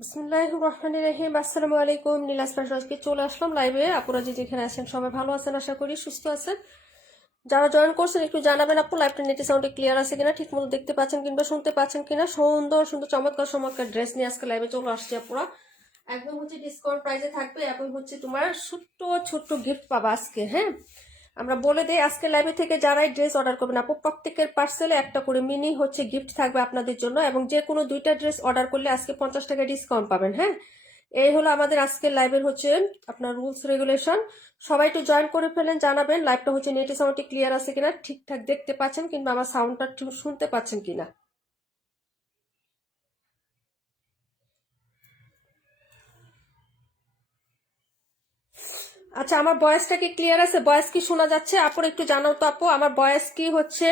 বিসমিল্লাহির রহমানির রহিম। আসসালামু আলাইকুম। নীলাজ আজকে চলে আসলাম লাইভে। আপুরা যে যেখানে আছেন সবাই ভালো আছেন, আশা করি সুস্থ আছেন। যারা জয়েন করছেন একটু জানাবেন আপু লাইভটা নেটে সাউন্ডে ক্লিয়ার আছে কিনা, ঠিক মতো দেখতে পাচ্ছেন কিংবা শুনতে পাচ্ছেন কিনা। সুন্দর সুন্দর চমৎকার চমৎকার ড্রেস নিয়ে আজকে লাইভে চলে আসছে আপুরা। একদম হচ্ছে ডিসকাউন্ট প্রাইসে থাকবে এবং হচ্ছে তোমার ছোট্ট ছোট্ট গিফট পাবা আজকে। হ্যাঁ, আমরা বলে দেই আজকে লাইভে থেকে যারাই ড্রেস অর্ডার করবেন আপু প্রত্যেকের পার্সেলে একটা করে মিনি হচ্ছে গিফট থাকবে আপনাদের জন্য, এবং যে কোনো দুইটা ড্রেস অর্ডার করলে আজকে 50 টাকা ডিসকাউন্ট পাবেন। হ্যাঁ, এই হলো আমাদের আজকের লাইভের হচ্ছে আপনার রুলস রেগুলেশন। সবাই একটু জয়েন করে ফেলেন, জানাবেন লাইভটা হচ্ছে নেটে সাউন্ডটি ক্লিয়ার আছে কিনা, ঠিকঠাক দেখতে পাচ্ছেন কিংবা আমার সাউন্ডটা শুনতে পাচ্ছেন কিনা। আচ্ছা, আমার ভয়েসটা কি ক্লিয়ার আছে? ভয়েস কি শোনা যাচ্ছে? আপুর একটু জানাও তো আপু, আমার ভয়েস কি হচ্ছে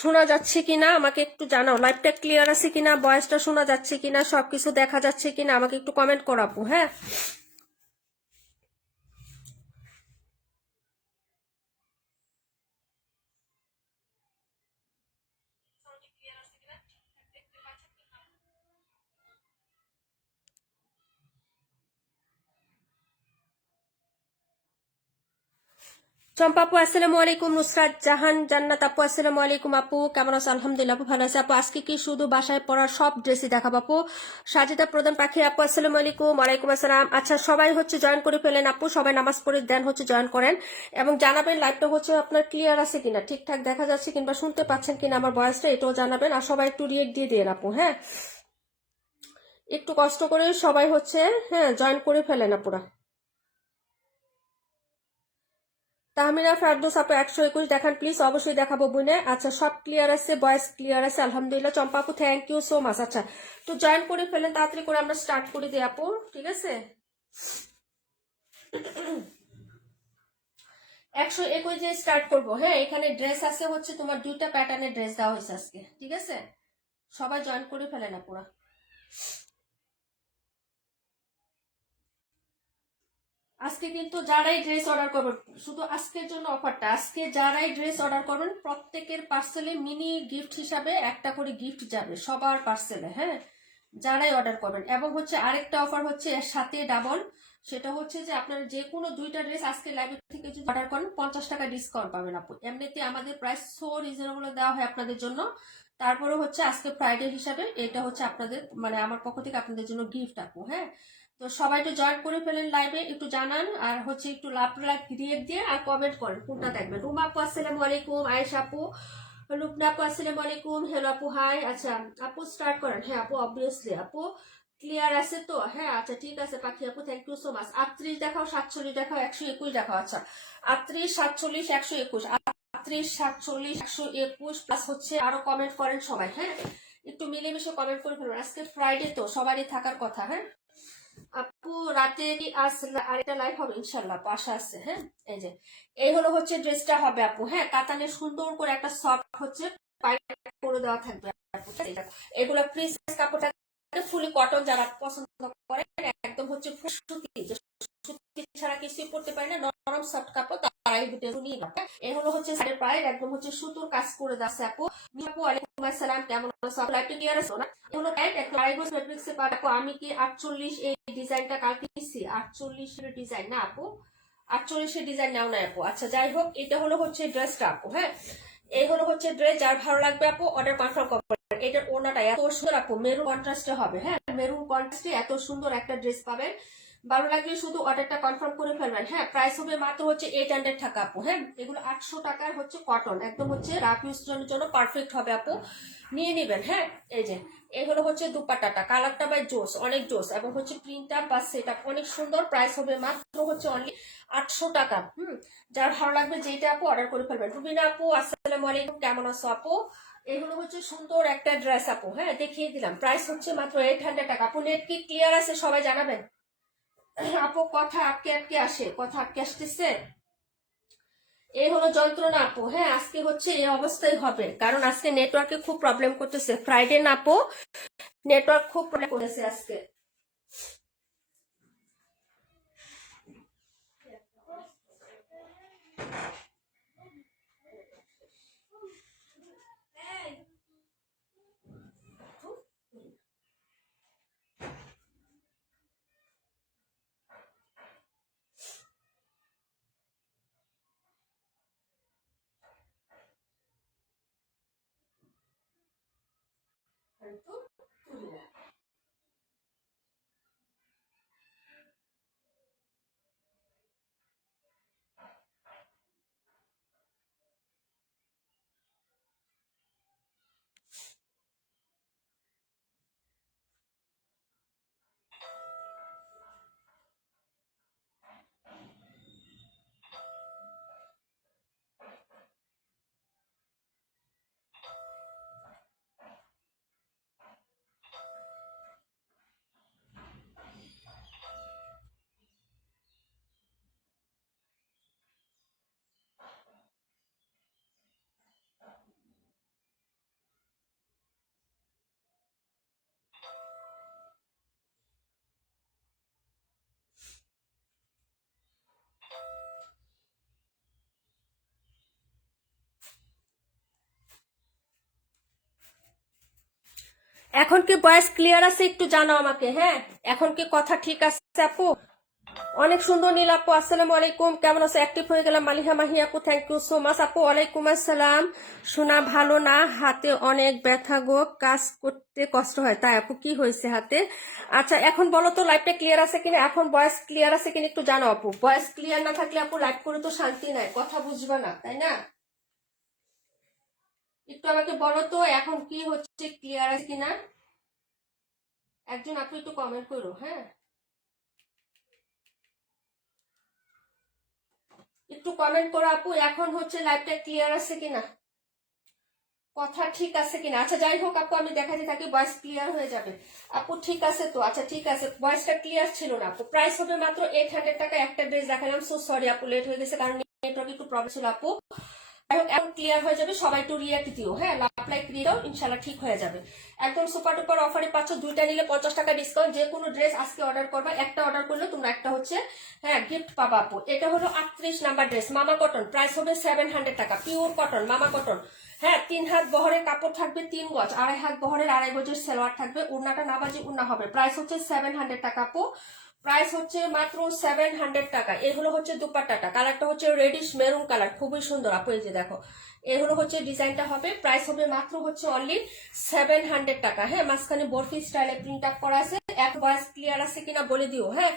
শোনা যাচ্ছে কিনা আমাকে একটু জানাও। লাইভটা ক্লিয়ার আছে কিনা, ভয়েসটা শোনা যাচ্ছে কিনা, সবকিছু দেখা যাচ্ছে কিনা আমাকে একটু কমেন্ট করো আপু। হ্যাঁ, চম্পা আপু আসসালামু আলাইকুম। নুসরাত জাহান জান্নাত আপু আসসালামু আলাইকুম। আপু কেমন আছো? আলহামদুলিল্লাহ আপু ভালো আছে। আপু আজকে কি শুধু বাসায় পড়ার সব ড্রেসই দেখাবো আপু? সাজিদা প্রধান পাখি আপু আসসালামু আলাইকুম। ওয়ালাইকুম আসসালাম। আচ্ছা, সবাই হচ্ছে জয়েন করে ফেলেন আপু, সবাই নামাজ পড়ে দেন হচ্ছে জয়েন করেন এবং জানাবেন লাইভটা হচ্ছে আপনার ক্লিয়ার আছে কিনা, ঠিকঠাক দেখা যাচ্ছে কিংবা শুনতে পাচ্ছেন কিনা আমার ভয়েসটা, এটাও জানাবেন। আর সবাই একটু রিয়েক্ট দিয়ে দেন আপু। হ্যাঁ, একটু কষ্ট করে সবাই হচ্ছে হ্যাঁ জয়েন করে ফেলেন আপুরা। তাহমিনা ফারদৌস আপু 121 দেখান প্লিজ। অবশ্যই দেখাবো বুনে। আচ্ছা, সব ক্লিয়ার আছে, ভয়েস ক্লিয়ার আছে আলহামদুলিল্লাহ। চম্পা আপু থ্যাংক ইউ সো মাচ। আচ্ছা, তো জয়েন করে ফেলেন তাড়াতাড়ি করে, আমরা স্টার্ট করে দিই আপু, ঠিক আছে? 121 যে স্টার্ট করবো। হ্যাঁ, এখানে ড্রেস আছে হচ্ছে তোমার দুইটা প্যাটার্নের ড্রেস দেওয়া হয়েছে আজকে, ঠিক আছে? সবাই জয়েন করে ফেলেন আপুরা। আজকে কিন্তু যারাই ড্রেস অর্ডার করবেন, শুধু আজকের জন্য অফারটা, আজকে যারাই ড্রেস অর্ডার করবেন প্রত্যেকের পার্সেলে মিনি গিফট হিসাবে একটা করে গিফট যাবে সবার পার্সেলে। হ্যাঁ, যারাই অর্ডার করবেন। এবং হচ্ছে আরেকটা অফার হচ্ছে এর সাথে ডাবল, সেটা হচ্ছে যে আপনারা যে কোনো দুইটা ড্রেস আজকে লাইভ থেকে যদি অর্ডার করেন 50 টাকা ডিসকাউন্ট পাবেন আপু। এমনিতে আমাদের প্রাইস সো রিজনেবল দেওয়া হয় আপনাদের জন্য, তারপরে হচ্ছে আজকে ফ্রাইডে হিসাবে এটা হচ্ছে আপনাদের মানে আমার পক্ষ থেকে আপনাদের জন্য গিফট আপু। হ্যাঁ, তো সবাই একটু জয়েন করে ফেলেন লাইভে, একটু জানান আর হচ্ছে একটু লাভ লাইক রিয়েক্ট দিয়ে আর কমেন্ট করেন কোনটা দেখবেন। রুমা আপু আসসালামু আলাইকুম। আয়েশা আপু, লুবনা আপু আসসালামু আলাইকুম। হ্যালো আপু, হাই। আচ্ছা আপু স্টার্ট করেন। হ্যাঁ আপু, অবভিয়াসলি আপু ক্লিয়ার আছে তো? হ্যাঁ, আচ্ছা ঠিক আছে পাখি আপু, থ্যাংক ইউ সো মাচ। 38 দেখাও, 47 দেখাও, 121 দেখাও। আচ্ছা, 38, 47, 121, 38, 47, 121 প্লাস হচ্ছে আরো কমেন্ট করেন সবাই। হ্যাঁ, একটু মিলেমিশে কমেন্ট করে ফেলবেন, আজকে ফ্রাইডে তো সবারই থাকার কথা। হ্যাঁ আপু, রাতে আজ আরেকটা লাইভ হবে ইনশাল্লাহ, আপু আশা আছে। হ্যাঁ, এই যে এই হলো হচ্ছে ড্রেসটা হবে আপু। হ্যাঁ, কাতানের সুন্দর করে একটা সফট হচ্ছে পাইপ করে দেওয়া থাকবে আপু। এগুলো প্রিন্স কাপড়টা ফুলি কটন, যারা পছন্দ করে একদম হচ্ছে সুতি, যে সুতি ছাড়া কিছুই পড়তে পারে না, নরম সফট কাপড়, তারা এই ভিডিও নিয়ে যাবে। এই হলো হচ্ছে সাইডের পায়ের একদম হচ্ছে সুতোর কাজ করে যাচ্ছে আপু। আপু ওয়ালাইকুম আসসালাম, কেমন আছো? লাইভটা ক্লিয়ার আছে না? এগুলো প্যান্ট একদম আড়াইগজ ফেব্রিক্সে পাবে আপু। আমি কি 48 এই ডিজাইনটা কালকে দিচ্ছি? 48 এর ডিজাইন না আপু, 48 এর ডিজাইন নাও না আপু। আচ্ছা যাই হোক, এটা হলো হচ্ছে ড্রেসটা আপু। হ্যাঁ, এই হলো হচ্ছে ড্রেস, যার ভালো লাগবে আপু অর্ডার কনফার্ম করবেন। এটার ওড়নাটা এত সুন্দর আপু, মেরুন কন্ট্রাস্টে হবে। হ্যাঁ, মেরুন কন্ট্রাস্টে এত সুন্দর একটা ড্রেস পাবেন। ভালো লাগলে শুধু অর্ডারটা কনফার্ম করে ফেলবেন। হ্যাঁ, প্রাইস হবে মাত্র হচ্ছে 800 টাকা আপু। হ্যাঁ, এগুলো 800 টাকার হচ্ছে কটন, একদম হচ্ছে রাফ ইউজের জন্য পারফেক্ট হবে আপু, নিয়ে নেবেন। হ্যাঁ, এই যে এগুলো হচ্ছে দুপাট্টাটা, কালারটা বাই জোস, অনেক জোস, এবং হচ্ছে প্রিন্টটা বা সেটা অনেক সুন্দর। প্রাইস হবে মাত্র হচ্ছে অনলি 800 টাকা। যার ভালো লাগবে যেটা আপু অর্ডার করে ফেলবেন। রুবিনা আপু আসসালামু আলাইকুম, কেমন আছো আপু? এগুলো হচ্ছে সুন্দর একটা ড্রেস আপু। হ্যাঁ, দেখিয়ে দিলাম, প্রাইস হচ্ছে মাত্র 800 টাকা আপু। নেট কি ক্লিয়ার আছে? সবাই জানাবেন আপু। কথা আটকে আটকে আসে, কথা আটকে আসতেছে, এই হলো যন্ত্রণা আপু। হ্যাঁ, আজকে হচ্ছে এই অবস্থাই হবে, কারণ আজকে নেটওয়ার্কে খুব প্রবলেম করতেছে। ফ্রাইডে না আপু, নেটওয়ার্ক খুব প্রবলেম করতেছে আজকে। কিন্তু তুলি না। এখন কি ভয়েস ক্লিয়ার আছে একটু জানো আমাকে, হ্যাঁ? এখন কি কথা ঠিক আছে আপু? অনেক সুন্দর নীল আপু, আসসালামু আলাইকুম, কেমন আছে? অ্যাক্টিভ হয়ে গেলাম। মালিহা মাহি আপু, থ্যাংক ইউ সো মাচ আপু। ওয়ালাইকুম আসসালাম। শোনা ভালো না, হাতে অনেক ব্যথা গো, কাজ করতে কষ্ট হয়। তাই আপু, কি হয়েছে হাতে? আচ্ছা এখন বলো তো লাইভটা ক্লিয়ার আছে কিনা, এখন ভয়েস ক্লিয়ার আছে কিনা একটু জানো আপু। ভয়েস ক্লিয়ার না থাকলে আপু লাইভ করে তো শান্তি নাই, কথা বুঝবে না, তাই না? একটু আমাকে বলো তো এখন কি হচ্ছে, ক্লিয়ার আছে কিনা। একজন আপু একটু কমেন্ট করো, হ্যাঁ? একটু কমেন্ট করো আপু, এখন হচ্ছে লাইভটা ক্লিয়ার আছে কিনা, কথা ঠিক আছে কিনা। আচ্ছা যাই হোক আপু, আমি দেখাতে থাকি, ভয়েস ক্লিয়ার হয়ে যাবে। আপু ঠিক আছে তো? আচ্ছা ঠিক আছে, ভয়েসটা ক্লিয়ার ছিল না আপু। প্রাইস হবে মাত্র 800 টাকা। একটা ড্রেস দেখালাম, সো সরি আপু, লেট হয়ে গেছে কারণ নেটওয়ার্ক একটু প্রবলেম ছিল আপু। যাই হোক এখন ক্লিয়ার হয়ে যাবে, সবাই একটু রিয়াক্ট দিও, হ্যাঁ? লাভ লাইক দিয়ে দাও, ইনশাল্লাহ ঠিক হয়ে যাবে। একদম সুপার টুপার অফারে পাচ্ছ, দুইটা নিলে 50 টাকা ডিসকাউন্ট। যে কোনো ড্রেস আজকে অর্ডার করবা, একটা অর্ডার করলে তোমরা একটা হচ্ছে হ্যাঁ গিফট পাবা আপু। এটা হলো 38 নাম্বার ড্রেস, মামা কটন, প্রাইস হবে 700 টাকা, পিওর কটন, মামা কটন। হ্যাঁ 3 হাত বহরের কাপড় থাকবে, 3 গজ, 2.5 হাত বহরের 2.5 গজের সেলোয়ার থাকবে, উন্নাটা না বাজি উন্না হবে। প্রাইস হচ্ছে 700 টাকা আপু। প্রাইস হচ্ছে মাত্র 700 টাকা। এগুলো হচ্ছে দুপাট্টাটা, কালারটা হচ্ছে রেডিশ মেরুন কালার, খুবই সুন্দর আপু। এই যে দেখো, এগুলো হচ্ছে ডিজাইনটা হবে। প্রাইস হবে মাত্র হচ্ছে অনলি 700 টাকা। হ্যাঁ মাঝখানে বরফি স্টাইলে প্রিন্ট আপ করা আছে। এক ভয়েস ক্লিয়ার আছে কিনা বলে দিও, হ্যাঁ?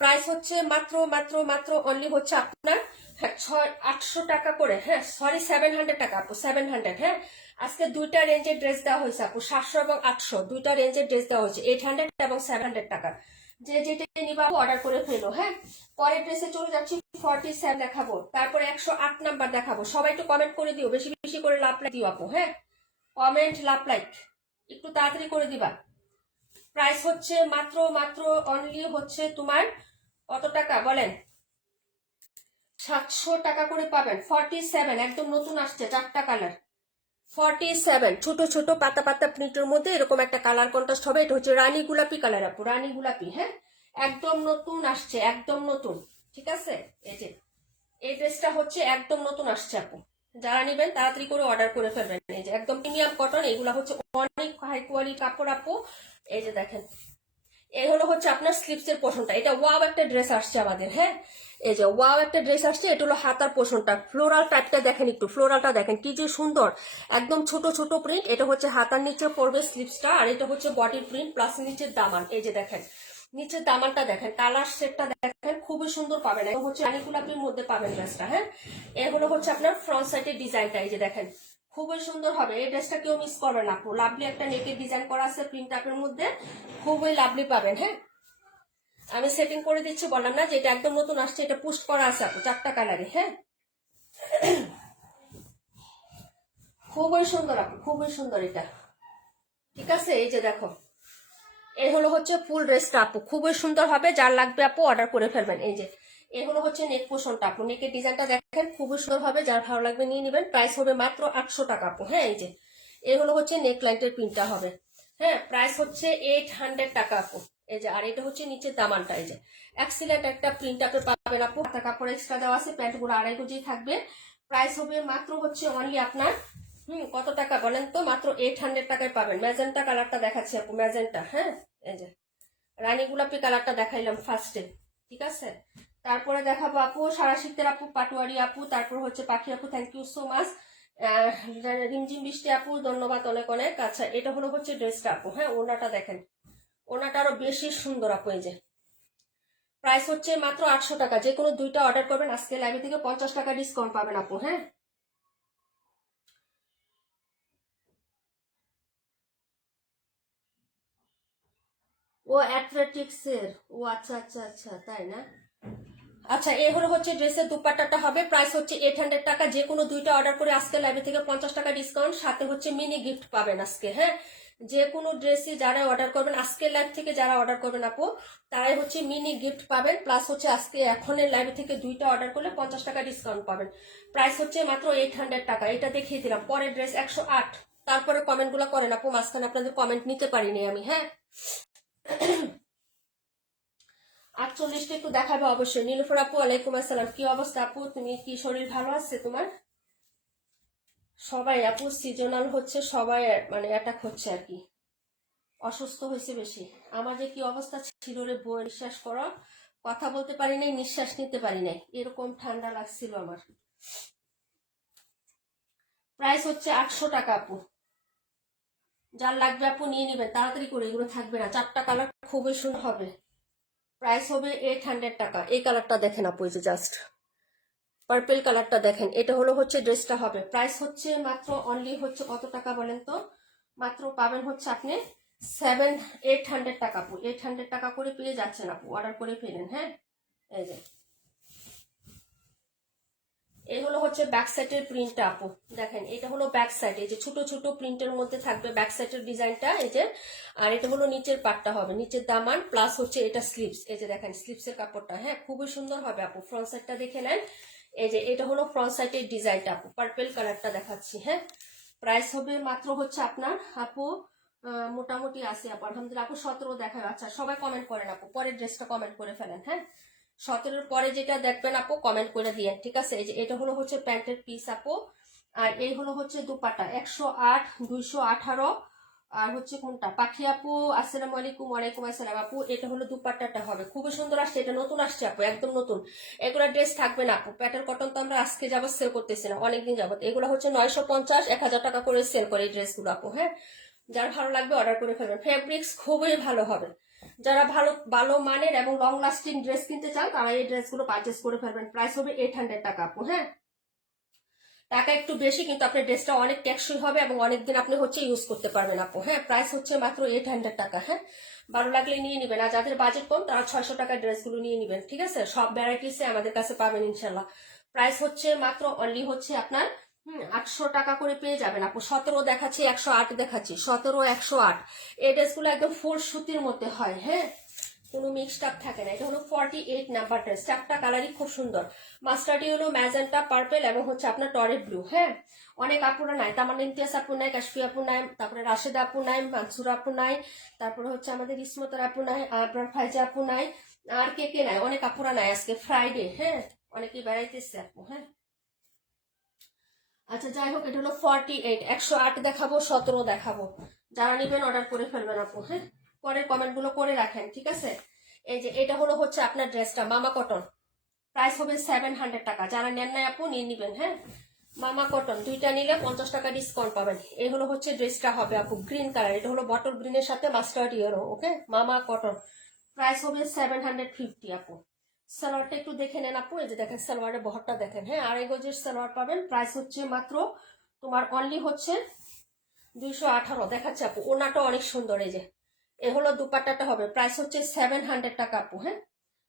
প্রাইস হচ্ছে মাত্র মাত্র মাত্র অনলি হচ্ছে আপনার হ্যাঁ 800 টাকা করে। হ্যাঁ সরি 700 টাকা আপু, 700। হ্যাঁ আজকে দুইটা রেঞ্জের ড্রেস দেওয়া হয়েছে আপু, 700 এবং 800 দুইটা রেঞ্জের ড্রেস দেওয়া হয়েছে, 800 এবং 700 টাকা। যে যেটা নিবা অর্ডার করে ফেলো, হ্যাঁ? পরের ড্রেসে চলে যাচ্ছি, 47 দেখাবো, তারপরে 108 নাম্বার দেখাবো। সবাই একটু কমেন্ট করে দিও, বেশি বেশি করে লাভ লাইক দিও আপু, হ্যাঁ? কমেন্ট লাভ লাইক একটু তাড়াতাড়ি করে দিবা। প্রাইস হচ্ছে মাত্র মাত্র অনলি হচ্ছে তোমার কত টাকা বলেন? 700 টাকা করে পাবেন। 47 একদম নতুন আসছে, 4টা কালার। 47 ছোট ছোট পাতা পাতা প্রিন্টের মধ্যে এরকম একটা কালার কন্ট্রাস্ট হবে। এটা হচ্ছে রানী গোলাপি কালার আপু, রানী গোলাপি। হ্যাঁ একদম নতুন আসছে, একদম নতুন, ঠিক আছে? এই যে এই ড্রেসটা হচ্ছে একদম নতুন আসছে আপু, যারা নেবেন তাড়াতাড়ি করে অর্ডার করে ফেলবেন। এই যে একদম প্রিমিয়াম কটন, এগুলো হচ্ছে অনেক হাই কোয়ালিটি কাপড় আপু। এই যে দেখেন, এই হলো হচ্ছে আপনার স্লিপসের পোর্শনটা। এটা ওয়াও একটা ড্রেস আসছে আমাদের, হ্যাঁ? এই যে ওয়াও একটা ড্রেস আসছে, এটা হলো হাতার পোর্শনটা। ফ্লোরাল টাইপটা দেখেন, একটু ফ্লোরালটা দেখেন কি যে সুন্দর, একদম ছোট ছোট প্রিন্ট। এটা হচ্ছে হাতার নিচে পড়বে স্লিপসটা, আর এটা হচ্ছে বডির প্রিন্ট প্লাস নিচের দামান। এই যে দেখেন নিচের দামানটা দেখেন, কালার সেটটা দেখেন, খুবই সুন্দর পাবেন। এটা হচ্ছে রানী গোলাপির মধ্যে পাবেন ড্রেসটা, হ্যাঁ? এগুলো হচ্ছে আপনার ফ্রন্ট সাইডের ডিজাইনটা, এই যে দেখেন খুবই সুন্দর হবে। এই ড্রেসটা কেউ মিস করবে না আপু, লাভলি একটা নেকের ডিজাইন করা আছে প্রিন্ট আপের মধ্যে, খুবই লাভলি পাবেন। হ্যাঁ আমি সেটিং করে দিচ্ছি, বললাম না যে এটা একদম নতুন আসছে, এটা পুস্ট করা আছে আপু 4টা কালারে। হ্যাঁ খুবই সুন্দর আপু, খুবই সুন্দর এটা, ঠিক আছে? এই যে দেখো, এই হলো হচ্ছে ফুল ড্রেসটা আপু, খুবই সুন্দর হবে। যার লাগবে আপু অর্ডার করে ফেলবেন। এই যে এগুলো হচ্ছে নেক পোর্শনটা আপু, নেকের ডিজাইনটা দেখেন খুবই সুন্দর হবে, যার ভালো লাগবে নিয়ে নেবেন। প্রাইস হবে মাত্র 800 টাকা আপু। হ্যাঁ এই যে এগুলো হচ্ছে নেক লাইটের প্রিন্টটা হবে। হ্যাঁ প্রাইস হচ্ছে 800 টাকা আপু। এই যে আর এটা হচ্ছে নিচের দামানটা, এই যে এক্সিলেন্ট একটা প্রিন্ট আপনি পাবেন আপু। হাতা কাপড় এক্সট্রা দেওয়া আছে, প্যান্টগুলো 2.5 গজি থাকবে। প্রাইস হবে মাত্র হচ্ছে অনলি আপনার কত টাকা বলেন তো? মাত্র 800 টাকায় পাবেন। ম্যাজেন্টা কালারটা দেখাচ্ছি আপু, ম্যাজেন্টা। হ্যাঁ এই যে রানী গোলাপি কালারটা দেখাইলাম ফার্স্টে, ঠিক আছে? তারপরে দেখাবো আপু সারা শীতের আপু, পাটোয়ারি আপু, তারপর হচ্ছে পাখি আপু, থ্যাংক ইউ সো মাচ। রিমঝিম বৃষ্টি আপু ধন্যবাদ অনেক অনেক। আচ্ছা এটা হলো হচ্ছে ড্রেসটা আপু, হ্যাঁ ওনাটা দেখেন, ওনাটা আরো বেশি সুন্দর আপু। এই যে প্রাইস হচ্ছে মাত্র 800 টাকা, যে কোনো দুইটা অর্ডার করবেন আজকে লাইভে থেকে 50 টাকা ডিসকাউন্ট পাবেন আপু। হ্যাঁ ও অ্যাথলেটিক্স এর, ও আচ্ছা আচ্ছা আচ্ছা তাই না। আচ্ছা এই হলো হচ্ছে ড্রেসের দুপাট্টাটা হবে, প্রাইস হচ্ছে 800 টাকা, যে কোনো দুইটা অর্ডার করে আজকে লাইভে থেকে 50 টাকা ডিসকাউন্ট, সাথে হচ্ছে মিনি গিফট পাবেন আজকে। হ্যাঁ যে কোনো ড্রেসই যারা অর্ডার করবেন আজকের লাইভ থেকে, যারা অর্ডার করবেন আপু তারাই হচ্ছে মিনি গিফট পাবেন, প্লাস হচ্ছে আজকে এখনের লাইভ থেকে দুইটা অর্ডার করলে 50 টাকা ডিসকাউন্ট পাবেন। প্রাইস হচ্ছে মাত্র 800 টাকা। এটা দেখিয়ে দিলাম। পরের ড্রেস 108। তারপরে কমেন্টগুলো করেন আপু, মাঝখানে আপনাদের কমেন্ট নিতে পারিনি আমি। হ্যাঁ 48টা একটু দেখাবে অবশ্যই। নীলুফার আপু ওয়ালাইকুম আসসালাম, কি অবস্থা আপু, তুমি কি শরীর ভালো আছে তোমার? সবাই আপু সিজনাল হচ্ছে, সবাই মানে অ্যাটাক হচ্ছে আর কি, অসুস্থ হয়েছে বেশি। আমার যে কি অবস্থা ছিল রে বউ, নিঃশ্বাস করো, কথা বলতে পারি নাই, নিঃশ্বাস নিতে পারি নাই, এরকম ঠান্ডা লাগছিল আমার। প্রাইস হচ্ছে 800 টাকা আপু, যার লাগবে আপু নিয়ে নেবেন তাড়াতাড়ি করে, এগুলো থাকবে না। 4টা কালার খুবই সুন্দর হবে। প্রাইস হবে 800 টাকা। এই কালারটা দেখেন আপু, এই যে জাস্ট পার্পেল কালারটা দেখেন, এটা হলো হচ্ছে ড্রেসটা হবে। প্রাইস হচ্ছে মাত্র অনলি হচ্ছে কত টাকা বলেন তো, মাত্র পাবেন হচ্ছে আপনি 800 টাকা আপু, 800 টাকা করে পেয়ে যাচ্ছেন আপু, অর্ডার করে ফেলেন। হ্যাঁ এই যে এই হলো হচ্ছে ব্যাক সাইডের প্রিন্টটা আপু, দেখেন এটা হলো ব্যাক সাইড, এই যে ছোট ছোট প্রিন্টের মধ্যে থাকবে ব্যাক সাইডের ডিজাইনটা। এই যে আর এটা হলো নিচের পাটটা হবে, নিচের দামান, প্লাস হচ্ছে এটা স্লিপস। এই যে দেখেন স্লিপসের কাপড়টা, হ্যাঁ খুবই সুন্দর হবে আপু। ফ্রন্ট সাইডটা দেখে নেন, এই যে এটা হলো ফ্রন্ট সাইডের ডিজাইনটা আপু, পার্পেল কালারটা দেখাচ্ছি। হ্যাঁ প্রাইস হবে মাত্র হচ্ছে আপনার আপু মোটামুটি আছে আপু, আলহামদুলিল্লাহ আপু 17 দেখায়। আচ্ছা সবাই কমেন্ট করেন আপু, পরের ড্রেসটা কমেন্ট করে ফেলেন। হ্যাঁ 17-র পরে যেটা দেখবেন আপু কমেন্ট করে দিয়ে, ঠিক আছে। এই যে এটা হলো হচ্ছে প্যান্টের পিস আপু, আর এই হলো হচ্ছে দুপাট্টা 108 218। আর হচ্ছে কোনটা পাখি আপু, আসসালামু আলাইকুম। ওয়ালাইকুম আসসালাম আপু। এটা হলো দুপাট্টাটা হবে, খুবই সুন্দর আসছে, এটা নতুন আসছে আপু, একদম নতুন। এগুলা ড্রেস থাকবে না আপু, প্যাটার কটন তো আমরা আজকে যাবত সেল করতেছি না, অনেকদিন যাবত। এগুলো হচ্ছে 950 1000 টাকা করে সেল করে এই ড্রেসগুলো আপু। হ্যাঁ যার ভালো লাগবে অর্ডার করে ফেলবেন, ফেব্রিক্স খুবই ভালো হবে। যারা ভালো ভালো মানের এবং লং লাস্টিং ড্রেস কিনতে চান তারা এই ড্রেসগুলো পারচেস করে ফেলবেন। প্রাইস হবে 800 টাকা আপু। হ্যাঁ টাকা একটু বেশি, কিন্তু আপনার ড্রেসটা অনেক টেকসই হবে এবং অনেকদিন আপনি হচ্ছে ইউজ করতে পারবেন আপু। হ্যাঁ প্রাইস হচ্ছে মাত্র 800 টাকা। হ্যাঁ ভালো লাগলে নিয়ে নেবেন, আর যাদের বাজেট কম তারা 600 টাকার ড্রেসগুলো নিয়ে নেবেন, ঠিক আছে। সব ভ্যারাইটিসে আমাদের কাছে পাবেন ইনশাল্লাহ। প্রাইস হচ্ছে মাত্র অনলি হচ্ছে আপনার 800 টাকা করে পেয়ে যাবেন আপু। 17 দেখাচ্ছি, 108 দেখাচ্ছি, 17 108। এই ড্রেসগুলো একদম ফুল সুতির মধ্যে হয়। হ্যাঁ কোনো মিক্সড আপ থাকে না। এটা হলো 48 নাম্বার ড্রেস, 4টা কালারই খুব সুন্দর। মাস্টার্ডি হলো ম্যাজেন্টা, পার্পেল এবং হচ্ছে আপনার টরে ব্লু। হ্যাঁ অনেক আপুরা নাই, তার মানে ইমতিয়াজ আপু নাই, কাশফি আপু নাই, তারপরে রাশেদা আপু নাই, মানসুর আপু নাই, তারপরে হচ্ছে আমাদের ইসমতার আপু নাই, আবরার ফাইজা আপু নাই, আর কে কে নাই, অনেক আপুরা নাই আজকে ফ্রাইডে। হ্যাঁ অনেকেই বেড়াইতেছে আপু। হ্যাঁ আচ্ছা যাই হোক, এটা হলো 48, 108 দেখাবো, 17 দেখাবো, যারা নিবেন অর্ডার করে ফেলবেন আপু। হ্যাঁ পরের কমেন্ট গুলো করে রাখেন, ঠিক আছে। এই যে এটা হলো হচ্ছে আপনার ড্রেসটা মামা কটন, প্রাইস হবে 700 টাকা, যারা নেন নাই আপু নিয়ে নিবেন। হ্যাঁ মামা কটন দুইটা নিলে 50 টাকা ডিসকাউন্ট পাবেন। এই হলো হচ্ছে ড্রেসটা হবে আপু, গ্রিন কালার, এটা হলো বটল গ্রিনের সাথে মাস্টার্ড ইয়েলো। ওকে মামা কটন, প্রাইস হবে 750 আপু। সালোয়ারটা একটু দেখে নেন আপু, এই যে দেখেন সালোয়ারের বহরটা দেখেন। হ্যাঁ আড়াই গজের সালোয়ার পাবেন, প্রাইস হচ্ছে মাত্র তোমার অনলি হচ্ছে 218 দেখাচ্ছে আপু। ওনাটা অনেক সুন্দর, এই যে এ হলো দুপাট্টাটা হবে, প্রাইস হচ্ছে 700 টাকা আপু। হ্যাঁ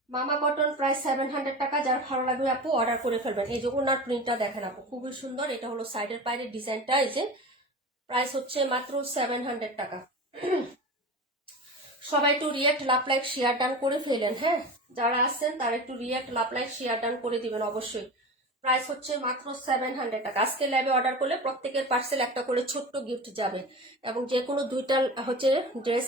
মামা কটন প্রাইস 700 টাকা, যার ভালো লাগবে আপু অর্ডার করে ফেলবেন। এই যে ওনার প্রিন্টটা দেখেন আপু, খুবই সুন্দর। এটা হলো সাইডের পায়ের ডিজাইনটা, এই যে প্রাইস হচ্ছে মাত্র 700 টাকা। সবাই একটু রিয়াক্ট লাভ লাইক শেয়ার ডান করে ফেলেন। হ্যাঁ যারা আছেন তারা একটু রিয়াক্ট লাভ লাইক শেয়ার ডান করে দিবেন অবশ্যই। প্রাইস হচ্ছে মাত্র 700 টাকা। আজকে ল্যাবে অর্ডার করলে প্রত্যেকের পার্সেল একটা করে ছোট্ট গিফট যাবে, এবং যে কোনো দুইটা হচ্ছে ড্রেস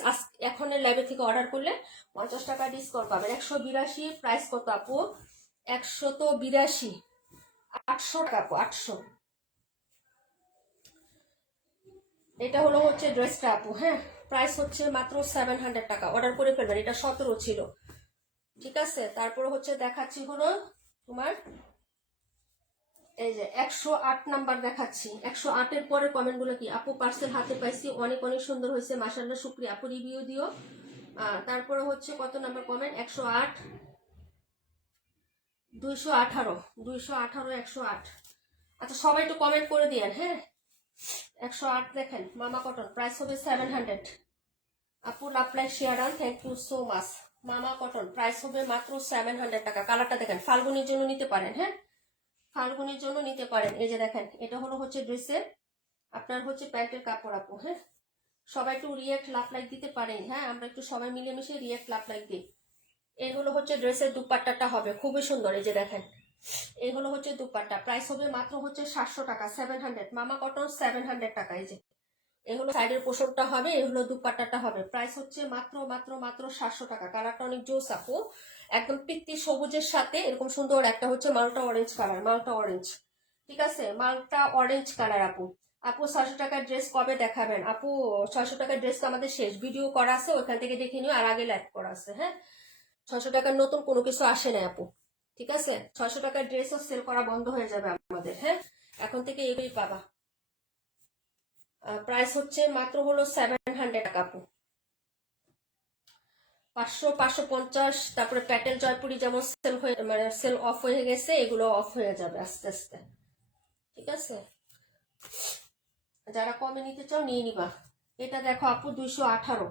এখনের ল্যাবে থেকে অর্ডার করলে 50 টাকা ডিসকাউন্ট পাবেন। 182 প্রাইস কত আপু? 182, 800 টাকা আপু, 800। এটা হলো হচ্ছে ড্রেসটা আপু। হ্যাঁ প্রাইস হচ্ছে মাত্র 700 টাকা, অর্ডার করে ফেলবেন। এটা 17 ছিল, ঠিক আছে। তারপরে হচ্ছে দেখাচ্ছি হলো তোমার এই যে 108 নাম্বার দেখাচ্ছি। 108-এর পরে কমেন্ট গুলো কি, আপু পার্সেল হাতে পাইছি, অনেক অনেক সুন্দর হয়েছে, মাশাআল্লাহ, শুকরিয়া আপু, রিভিউ দিও। তারপরে হচ্ছে কত নাম্বার কমেন্ট, 108, 218, 218, 108। আচ্ছা সবাই একটু কমেন্ট করে দিয়েন, হ্যাঁ। 108 দেখেন, মামা কটন, প্রাইস হবে 700। আপু love like share done, thank you so much. মামা কটন প্রাইস হবে মাত্র 700 টাকা। কালারটা দেখেন, ফাল্গুনির জন্য নিতে পারেন, হ্যাঁ, ফাল্গুনির জন্য নিতে পারেন। এই যে দেখেন, এটা হলো হচ্ছে ড্রেসের আপনার হচ্ছে প্যান্টের কাপড় আপু, হ্যাঁ। সবাই একটু রিয়েক্ট লাভ লাইক দিতে পারেন, হ্যাঁ, আমরা একটু সবাই মিলেমিশে রিয়েক্ট লাভ লাইক দিই। এইগুলো হচ্ছে ড্রেসের দুপাট্টাটা হবে খুবই সুন্দর। এই যে দেখেন, এই হলো হচ্ছে দুপাট্টা, প্রাইস হবে মাত্র হচ্ছে 700 টাকা, 700। মামা কটন 700 টাকা। এই যে এগুলো সাইডের পোশনটা হবে, এগুলো দুপাট্টাটা হবে, প্রাইস হচ্ছে মাত্র মাত্র মাত্র 700 টাকা। কালারটা অনেক জোস আপু, একদম পিত্তি সবুজের সাথে এরকম সুন্দর একটা হচ্ছে মালটা অরেঞ্জ কালার, মালটা অরেঞ্জ, ঠিক আছে, মালটা অরেঞ্জ কালার। আপু আপু 600 টাকার ড্রেস কবে দেখাবেন? আপু 600 টাকার ড্রেস তো আমাদের শেষ, ভিডিও করা আছে, ওইখান থেকে দেখে নিও, আর আগে লাইভ করা আছে, হ্যাঁ। 600 টাকার নতুন কোনো কিছু আসে না আপু, ঠিক আছে। 600 টাকার ড্রেসও সেল করা বন্ধ হয়ে যাবে আমাদের, হ্যাঁ, এখন থেকে এগুলোই পাবা। প্রাইস হচ্ছে মাত্র হলো 700 টাকা আপু। 500, 550। তারপরে প্যাটেল জয়পুরি যেমন সেল হয়ে মানে সেল অফ হয়ে গেছে, এগুলো অফ হয়ে যাবে আস্তে আস্তে, ঠিক আছে। যারা কমে নিতে চাও নিয়ে নিবা। এটা দেখো আপু 218,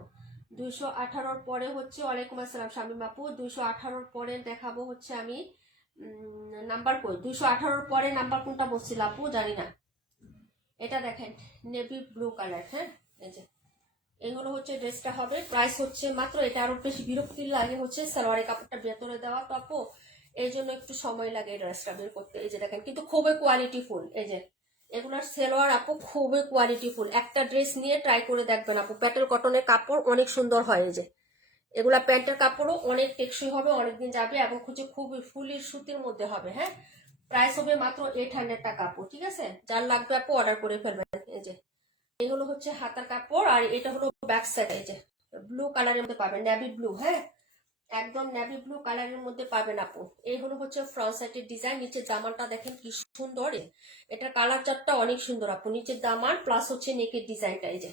218-র পরে হচ্ছে, ওয়ালাইকুম আসসালাম শামিম আপু, 218-র পরে দেখাবো হচ্ছে আমি নাম্বার কই, 218-র পরে নাম্বার কোনটা বলছিল আপু জানি না। এটা দেখেন নেভি ব্লু কালার, হ্যাঁ, এই যে এগুলো হচ্ছে ড্রেসটা হবে, প্রাইস হচ্ছে মাত্র, এটা আরো বেশি বিরক্তির লাগে হচ্ছে সালোয়ারের কাপড়টা ভেতরে দেওয়া তো আপু, এই জন্য একটু সময় লাগে এই ড্রেসটা বের করতে। এই যে দেখেন, কিন্তু খুবই কোয়ালিটি ফুল। এই যে এগুলার সেলোয়ার আপু খুবই কোয়ালিটি ফুল, একটা ড্রেস নিয়ে ট্রাই করে দেখবেন আপু। প্যাটেল কটনের কাপড় অনেক সুন্দর হয়। এই যে এগুলা প্যান্টের কাপড়ও অনেক টেকসই হবে, অনেকদিন যাবে, এবং হচ্ছে খুবই ফুলের সুতির মধ্যে হবে, হ্যাঁ। প্রাইস হবে মাত্র 800 টাকা আপু, ঠিক আছে। যার লাগবে আপু অর্ডার করে ফেলবেন। এই যে এগুলো হচ্ছে হাতার কাপড়, আর এটা হলো ব্যাক সাইড। এই যে ব্লু কালারের মধ্যে পাবেন, নেভি ব্লু, হ্যাঁ, একদম নেভি ব্লু কালারের মধ্যে পাবেন আপু। এই হলো হচ্ছে ফ্রন্ট সাইডের ডিজাইন। নিচের দামানটা দেখেন কি সুন্দর, এটার কালার চারটা অনেক সুন্দর আপু। নিচের দামান প্লাস হচ্ছে নেকের ডিজাইনটা, এই যে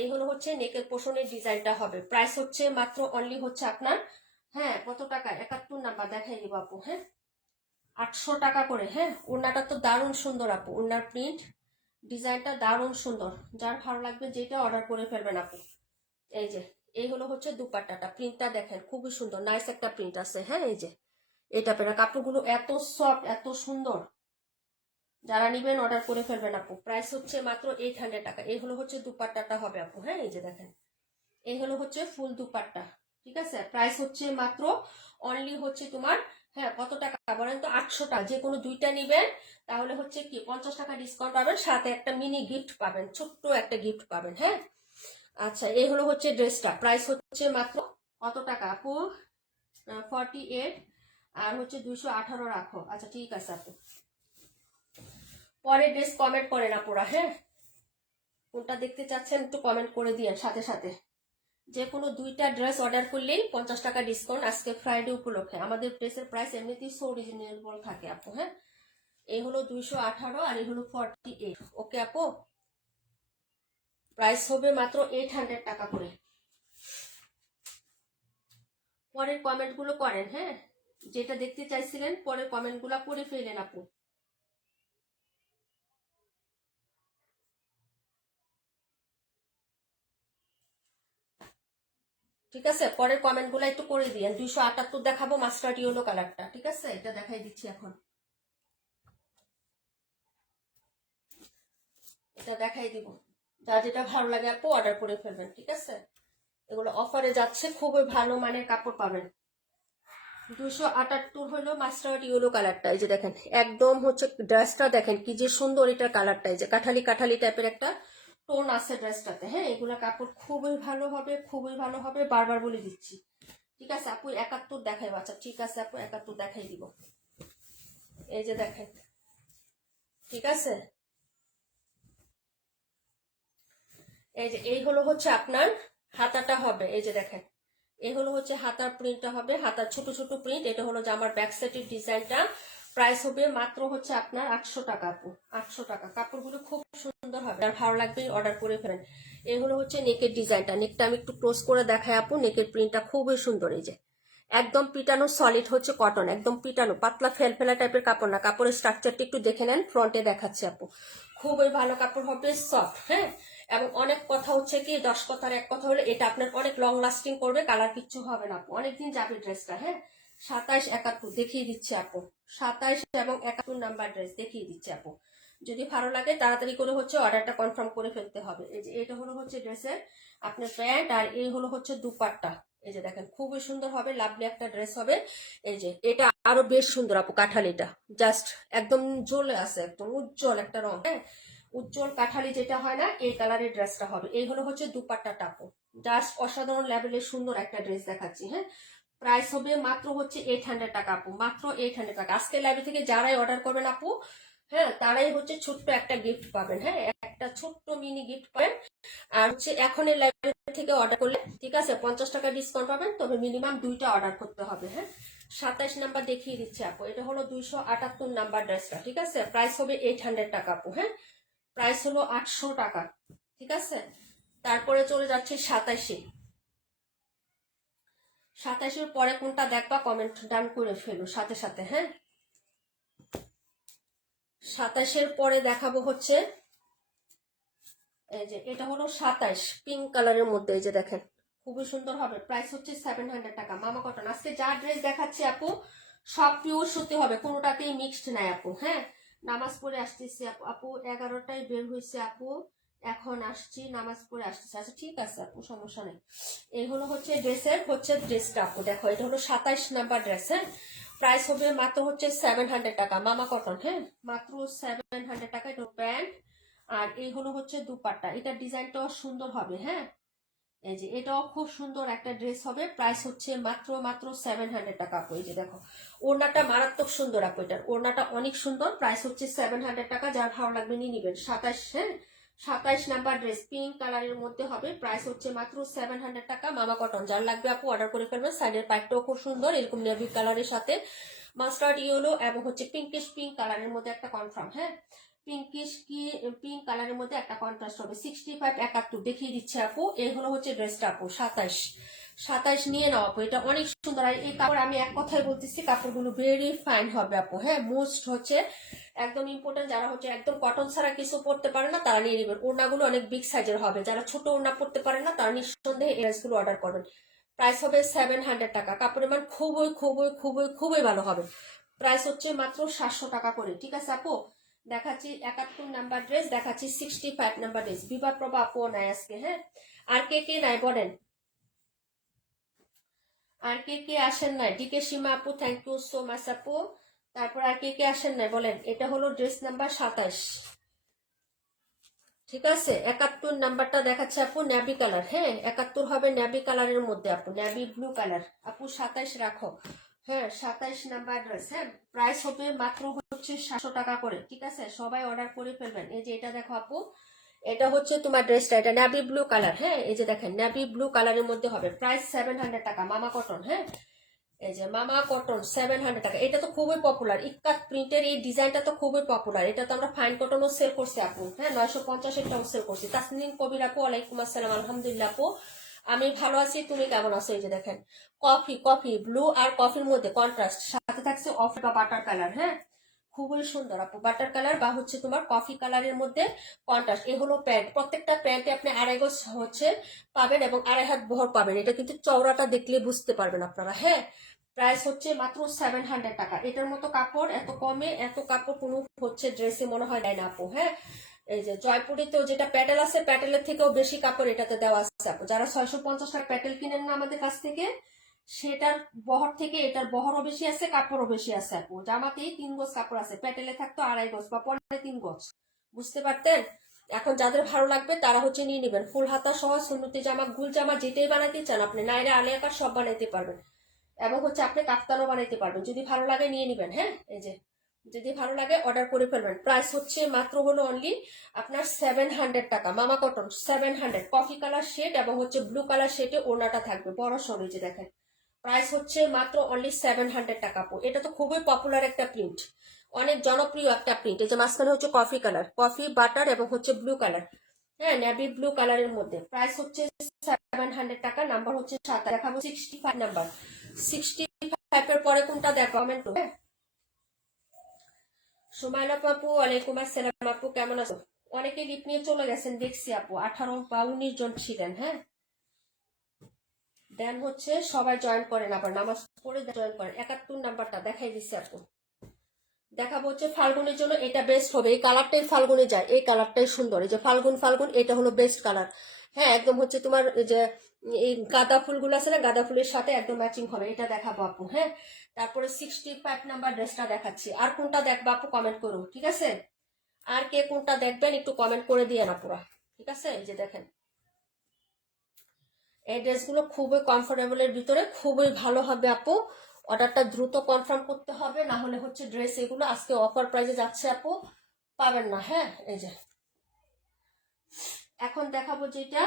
এই হলো হচ্ছে নেকের পোষণের ডিজাইনটা হবে। প্রাইস হচ্ছে মাত্র অনলি হচ্ছে আপনার, হ্যাঁ, কত টাকা, 71 নাম্বার দেখাই দিব আপু, হ্যাঁ, 800 টাকা করে, হ্যাঁ। ওড়নাটা তো দারুণ সুন্দর আপু, ওড়নার প্রিন্ট ডিজাইনটা দারুণ সুন্দর, যার ভালো লাগবে যেটা অর্ডার করে ফেলবেন আপু। এই যে এই হলো হচ্ছে দুপাট্টাটা, প্রিন্টটা দেখেন খুবই সুন্দর, নাইস একটা প্রিন্ট আছে, হ্যাঁ। এই যে এটা পেরা, কাপড়গুলো এত সফট, এত সুন্দর, যারা নিবেন অর্ডার করে ফেলবেন আপু। প্রাইস হচ্ছে মাত্র 800 টাকা। এই হলো হচ্ছে দুপাট্টাটা হবে আপু, হ্যাঁ। এই যে দেখেন, এই হলো হচ্ছে ফুল দুপাট্টা, ঠিক আছে। প্রাইস হচ্ছে মাত্র অনলি হচ্ছে তোমার, হ্যাঁ, কত টাকা বলেন তো, 800 টাকা। যে কোনো দুইটা নিবেন তাহলে হচ্ছে কি 50 টাকা ডিসকাউন্ট পাবেন, সাথে একটা মিনি গিফট পাবেন, ছোট্ট একটা গিফট পাবেন, হ্যাঁ। আচ্ছা এই হলো হচ্ছে ড্রেসটা, প্রাইস হচ্ছে মাত্র কত টাকা আপু, 48, আর হচ্ছে 218 রাখো। আচ্ছা ঠিক আছে আপু, পরে ড্রেস কমেন্ট করেন আপুরা, হ্যাঁ, কোনটা দেখতে চাচ্ছেন একটু কমেন্ট করে দিয়েন সাথে সাথে। যে কোনো দুইটা ড্রেস অর্ডার করলেই 50 টাকা ডিসকাউন্ট আজকে ফ্রাইডে উপলক্ষে। আমাদের ড্রেসের প্রাইস এমনিতেই সো রিজনেবল থাকে আপু, হ্যাঁ। এই হলো 218 আর এই হলো 48, ওকে আপু। প্রাইস হবে মাত্র 800 টাকা করে। পরের কমেন্ট গুলো করেন, হ্যাঁ, যেটা দেখতে চাইছিলেন পরের কমেন্ট গুলা করে ফেলেন আপু। ঠিক আছে, পরের কমেন্ট গুলা একটু করে দিয়েন। 278 দেখাবো, মাস্টার্ড ইয়েলো কালারটা, ঠিক আছে, এটা দেখাই দিচ্ছি এখন, এটা দেখাই দিব। যার যেটা ভালো লাগে আপু অর্ডার করে ফেলবেন, ঠিক আছে। এগুলো অফারে যাচ্ছে, খুবই ভালো মানের কাপড় পাবেন। 278 হলো মাস্টার্ড ইয়েলো কালারটা। এই যে দেখেন, একদম হচ্ছে ড্রেসটা দেখেন কি যে সুন্দর, এটার কালারটা এই যে কাঠালি কাঠালি টাইপের একটা টোন আছে ড্রেসটাতে, হ্যাঁ। এগুলা কাপড় খুবই ভালো হবে, খুবই ভালো হবে, বারবার বলে দিচ্ছি, ঠিক আছে আপু। 71 দেখাই, আচ্ছা ঠিক আছে আপু, 71 দেখাই দিব। এই যে দেখেন, ঠিক আছে। এই যে এই হলো হচ্ছে আপনার হাতাটা হবে, এই যে দেখেন, এই হলো হচ্ছে হাতার প্রিন্টটা হবে, হাতার ছোট ছোট প্রিন্ট। এটা হলো যে আমার ব্যাক সাইডের ডিজাইনটা, প্রাইস হবে মাত্র হচ্ছে আপনার 800 টাকা আপু, 800 টাকা। কাপড়গুলো খুব সুন্দর হবে, আর ভালো লাগবে অর্ডার করে ফেলেন। এই হলো হচ্ছে নেকের ডিজাইনটা, নেকটা আমি একটু ক্লোজ করে দেখাই আপু। নেকের প্রিন্টটা খুবই সুন্দর, এই যে একদম পিটানো সলিড হচ্ছে কটন, একদম পিটানো, পাতলা ফেলফেলা টাইপের কাপড় না। কাপড়ের স্ট্রাকচারটা একটু দেখে নেন, ফ্রন্টে দেখাচ্ছে আপু। খুবই ভালো কাপড় হবে, সফট, হ্যাঁ। এবং অনেক কথা হচ্ছে কি, 10 কথার এক কথা হলে এটা আপনার অনেক লং লাস্টিং করবে, কালার কিচ্ছু হবে না আপু, অনেকদিন যাবে ড্রেসটা, হ্যাঁ। 27 71 দেখিয়ে দিচ্ছে আপু, 27 এবং 71 নাম্বার ড্রেস দেখিয়ে দিচ্ছে আপু। যদি ভালো লাগে তাড়াতাড়ি করে হচ্ছে অর্ডারটা কনফার্ম করে ফেলতে হবে। এই যে এটা হলো হচ্ছে ড্রেসের আপনার প্যান্ট, আর এই হলো হচ্ছে দুপাট্টা। এই যে দেখেন খুবই সুন্দর হবে, লাভলি একটা ড্রেস হবে। এই যে এটা আরো বেশ সুন্দর আপু, কাঠালিটা জাস্ট একদম জ্বলে আছে, একদম উজ্জ্বল একটা রং, হ্যাঁ। উজ্জ্বল কাঠালি যেটা হয় না, এই কালারের ড্রেসটা হবে। এই হলো হচ্ছে দুপাট্টা টাপু, জাস্ট অসাধারণ লেভেলের সুন্দর একটা ড্রেস দেখাচ্ছি, হ্যাঁ। প্রাইস হবে মাত্র হচ্ছে 800 টাকা আপু, মাত্র 800 টাকা। আজকে লাইভে থেকে যারাই অর্ডার করবেন আপু, হ্যাঁ, তারাই হচ্ছে ছোট্ট একটা গিফট পাবেন, হ্যাঁ, একটা ছোট্ট মিনি গিফট পাবেন। আর হচ্ছে এখন এই লাইভ থেকে অর্ডার করলে ঠিক আছে 50 টাকা ডিসকাউন্ট পাবেন, তবে মিনিমাম 2টা অর্ডার করতে হবে, হ্যাঁ। 27 নাম্বার দেখিয়ে দিচ্ছে আপু, এটা হলো 278 নাম্বার ড্রেসটা, ঠিক আছে। প্রাইস হবে 800 টাকা আপু, হ্যাঁ। প্রাইস হলো 800 টাকা, ঠিক আছে। তারপরে চলে যাচ্ছে 27। 27-এর পরে কোনটা দেখবা কমেন্ট ডান করে ফেলো সাথে সাথে, হ্যাঁ। 27-এর পরে দেখাবো হচ্ছে এই যে এটা হলো 27 পিঙ্ক কালারের মধ্যে, এই যে দেখেন খুবই সুন্দর হবে। প্রাইস হচ্ছে 700 টাকা, মামা কটন। আজকে যা ড্রেস দেখাচ্ছি আপু সব পিওর সুতি হবে, কোনোটাতেই মিক্সড নাই আপু, হ্যাঁ। নামাজ পড়ে আসতেছি আপু, আপু 11টায় বের হয়েছে আপু, এখন আসছি, নামাজ পড়ে আসতেছি। আচ্ছা ঠিক আছে আপু, সমস্যা নেই। এই হলো হচ্ছে ড্রেসের হচ্ছে ড্রেসটা আপু, দেখো এটা হলো 27 নাম্বার ড্রেস, হ্যাঁ। প্রাইস হবে মাত্র হচ্ছে 700 টাকা, মামা কটন, হ্যাঁ, মাত্র 700 টাকা। এটা প্যান্ট, আর এই হলো হচ্ছে দুপাট্টা। এটা ডিজাইনটাও সুন্দর হবে, হ্যাঁ। এই যে এটাও খুব সুন্দর একটা ড্রেস হবে। প্রাইস হচ্ছে মাত্র মাত্র 700 টাকা আপু। এই যে দেখো ওড়নাটা মারাত্মক সুন্দর আপু, এটার ওড়নাটা অনেক সুন্দর। প্রাইস হচ্ছে 700 টাকা, যার ভালো লাগবে নিয়ে নিবেন। 27, হ্যাঁ, 27 নাম্বার ড্রেস পিঙ্ক কালারের মধ্যে হবে। প্রাইস হচ্ছে মাত্র 700 টাকা, মামা কটন। যার লাগবে আপু অর্ডার করে ফেলবেন। সাইডের পাইপটাও খুব সুন্দর, এরকম নেভি কালারের সাথে মাস্টার্ড ইয়েলো এবং হচ্ছে পিঙ্কিশ পিঙ্ক কালারের মধ্যে একটা কনফার্ম, হ্যাঁ। পিঙ্কিশ কি পিঙ্ক কালারের মধ্যে একটা কন্ট্রাস্ট হবে। 65 71 দেখিয়ে দিচ্ছে আপু। এই হলো হচ্ছে ড্রেসটা আপু। 27 নিয়ে নাও আপু, এটা অনেক সুন্দর। আর এই কাপড় আমি এক কথাই বলতেছি, কাপড়গুলো ভেরি ফাইন হবে আপু, হ্যাঁ। মোস্ট হচ্ছে একদম ইম্পর্টেন্ট, যারা হচ্ছে একদম কটন ছাড়া কিছু পড়তে পারে না তারা নিয়ে নেবেন। ওড়নাগুলো অনেক বিগ সাইজের হবে, যারা ছোট ওড়না পড়তে পারে না তারা নিঃসন্দেহে এই ড্রেসগুলো অর্ডার করবেন। প্রাইস হবে 700 টাকা। কাপড়ের মান খুবই খুবই খুবই খুবই ভালো হবে। প্রাইস হচ্ছে মাত্র 700 টাকা করে, ঠিক আছে আপু। দেখাচ্ছি 71 নাম্বার ড্রেস, দেখাচ্ছি 65 নাম্বার ড্রেস। বিভা প্রভা আপু নাই আজকে, হ্যাঁ। আর কে কে নাই বলেন, আর কে কে আসেন নাই? ডিকে সীমা আপু, থ্যাংক ইউ সো মাচ আপু। তারপর আর কে কে আসেন নাই বলেন। এটা হলো ড্রেস নাম্বার 27, ঠিক আছে। 71 নাম্বারটা দেখাচ্ছে আপু নেভি কালার, হ্যাঁ। 71 হবে নেভি কালারের মধ্যে আপু, নেভি ব্লু কালার আপু। 27 রাখো, হ্যাঁ। 27 নাম্বার ড্রেস, হ্যাঁ। প্রাইস হবে মাত্র হচ্ছে 700 টাকা করে, ঠিক আছে। সবাই অর্ডার করে ফেলবেন। এই যে এটা দেখো আপু, এটা হচ্ছে তোমার ড্রেসটা, এটা নেভি ব্লু কালার, হ্যাঁ। এই যে দেখেন নেভি ব্লু কালারের মধ্যে হবে। প্রাইস 700 টাকা, মামা কটন, হ্যাঁ। এই যে মামা কটন 700 টাকা। এটা তো খুবই পপুলার, ইক্কাত প্রিন্টের এই ডিজাইনটা তো খুবই পপুলার। এটা তো আমরা ফাইন কটনও সেল করছি আপু, হ্যাঁ। 950 টাও সেল করছি। তাসনিম কবির আপু, ওয়ালাইকুম আসসালাম, আলহামদুলিল্লাহ আপু, আমি ভালো আছি, তুমি কেমন আছো? এই যে দেখেন কফি কফি ব্লু আর কফির মধ্যে কন্ট্রাস্ট, সাথে থাকছে অফ বা বাটার কালার, হ্যাঁ। খুবই সুন্দর আপু, বাটার কালার বা হচ্ছে তোমার কফি কালারের মধ্যে কন্ট্রাস্ট। এ হলো প্যান্ট, প্রত্যেকটা প্যান্টে আপনি 2.5 গজ হচ্ছে পাবেন এবং 2.5 হাত বহর পাবেন। এটা কিন্তু চওড়াটা দেখলে বুঝতে পারবেন আপনারা, হ্যাঁ। প্রাইস হচ্ছে মাত্র 700 টাকা। এটার মতো কাপড় এত কমে, এত কাপড় কোনো হচ্ছে ড্রেসে মনে হয় দেয় না আপু, হ্যাঁ। এই যে জয়পুরিতেও যেটা প্যাটেল আছে, প্যাটেলের থেকেও বেশি কাপড় এটাতে দেওয়া আছে আপু। যারা 650 টাকা প্যাটেল কিনেন না আমাদের কাছ থেকে, সেটার বহর থেকে এটার বহরও বেশি আছে, কাপড়ও বেশি আছে আপু। জামাতেই 3 গজ কাপড় আছে, প্যাটেলে থাকতো 2.5 গজ বা 3 গজ, বুঝতে পারতেন। এখন যাদের ভালো লাগবে তারা হচ্ছে নিয়ে নেবেন। ফুল হাতা সহ সুন্নতি জামা, গুল জামা যেটাই বানাতে চান আপনি, নাইরা আলিয়াকার সব বানাইতে পারবেন, এবং হচ্ছে আপনি কাফতানও বানাইতে পারবেন। যদি ভালো লাগে নিয়ে নেবেন, হ্যাঁ। এই যে যদি ভালো লাগে অর্ডার করে ফেলবেন। প্রাইস হচ্ছে মাত্র হলো অনলি আপনার 700 টাকা, মামা কটন 700। কফি কালার শেড এবং হচ্ছে ব্লু কালার শেডে ওড়নাটা থাকবে বড় সরু, যে দেখেন প্রাইস হচ্ছে মাত্র অনলি 700 টাকা আপু। এটা তো খুবই পপুলার একটা প্রিন্ট, অনেক জনপ্রিয় একটা প্রিন্ট। এই যে মাঝখানে হচ্ছে কফি কালার, কফি বাটার এবং হচ্ছে ব্লু কালার, হ্যাঁ নেভি ব্লু কালারের মধ্যে। প্রাইস হচ্ছে 700 টাকা। নাম্বার হচ্ছে 7, দেখাবো 65 নাম্বার। 65 এর পরে কোনটা দেখো কমেন্ট করো। সুমাইলা আপু ওয়ালাইকুম আসসালাম আপু, কেমন আছো? অনেকে লিপ নিয়ে চলে গেছেন দেখছি আপু, 18 বা 19 জন ছিলেন। হ্যাঁ দেন হচ্ছে সবাই জয়েন করেন, আবার নামাজ পড়ে জয়েন করেন। 71 নাম্বারটা দেখাই দিচ্ছি আপু, দেখাবো হচ্ছে ফাল্গুনের জন্য এটা বেস্ট হবে। এই কালারটাই ফাল্গুনে যায়, এই কালারটাই সুন্দর। এই যে ফাল্গুন ফাল্গুন, এটা হলো বেস্ট কালার। হ্যাঁ একদম হচ্ছে তোমার এই যে এই গাঁদা ফুলগুলো আছে না, গাঁদা ফুলের সাথে একদম ম্যাচিং হবে, এটা দেখাবো আপু। হ্যাঁ তারপরে 65 নাম্বার ড্রেসটা দেখাচ্ছি। আর কোনটা দেখবো আপু কমেন্ট করুন, ঠিক আছে? আর কে কোনটা দেখবেন একটু কমেন্ট করে দিয়ে না পুরা, ঠিক আছে? এই যে দেখেন এই ড্রেসগুলো খুবই কমফোর্টেবলের ভিতরে, খুবই ভালো হবে আপু। অর্ডারটা দ্রুত কনফার্ম করতে হবে, না হলে হচ্ছে ড্রেস এগুলো আজকে অফার প্রাইসে যাচ্ছে আপু, পাবেন না। হ্যাঁ এই যে এখন দেখাবো যেটা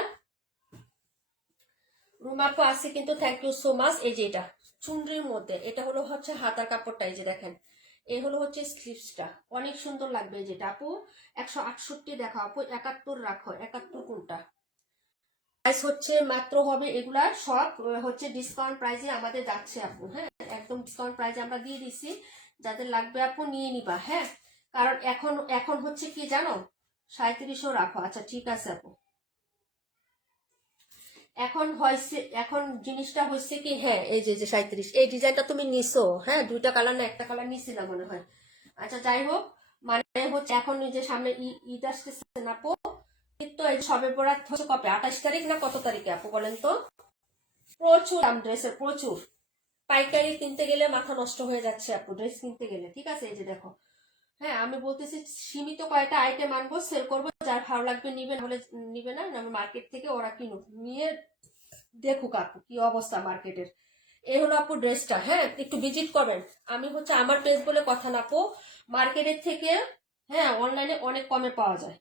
রুমাপু আছে কিন্তু, থ্যাংক ইউ সো মাচ। এই যে এটা চুনরির মধ্যে, এটা হলো হচ্ছে হাতার কাপড়টা, এই যে দেখেন এই হলো হচ্ছে স্লিভসটা, অনেক সুন্দর লাগবে। এই যেটা আপু 168 দেখা আপু, 71 রাখো, 71 কোনটা? প্রাইস হচ্ছে মাত্র হবে এগুলা সব হচ্ছে ডিসকাউন্ট প্রাইসে আমাদের যাচ্ছে আপু। হ্যাঁ একদম ডিসকাউন্ট প্রাইসে আমরা দিয়ে দিছি, যাদের লাগবে আপু নিয়ে নিবা। হ্যাঁ কারণ এখন এখন হচ্ছে কি জানো, 3700 রাখো। আচ্ছা ঠিক আছে আপু, এখন হয়েছে, এখন জিনিসটা হচ্ছে কি, হ্যাঁ এই যে 37 এই ডিজাইনটা তুমি নিছো, হ্যাঁ দুইটা কালার না একটা কালার নিছিলাম মনে হয়। আচ্ছা যাই হোক, মানে হচ্ছে এখন যে সামনে ঈদ আসতেছে না আপু, তো এই সবে বরাত হচ্ছে কবে, 28 তারিখ না কত তারিখে আপু বলেন তো? প্রচুর দাম ড্রেসের, প্রচুর। পাইকারি কিনতে গেলে মাথা নষ্ট হয়ে যাচ্ছে আপু, ড্রেস কিনতে গেলে। ঠিক আছে এই যে দেখো, হ্যাঁ আমি বলতেছি সীমিত কয়েকটা আইটেম আনবো, সেল করবো, যার ভালো লাগবে নিবে, নাহলে নিবে না। মার্কেট থেকে ওরা কিনুক, নিয়ে দেখুক আপু কি অবস্থা মার্কেটের। এই হলো আপু ড্রেসটা। হ্যাঁ একটু ভিজিট করবেন, আমি হচ্ছে আমার পেজ বলে কথা না আপু, মার্কেটের থেকে হ্যাঁ অনলাইনে অনেক কমে পাওয়া যায়।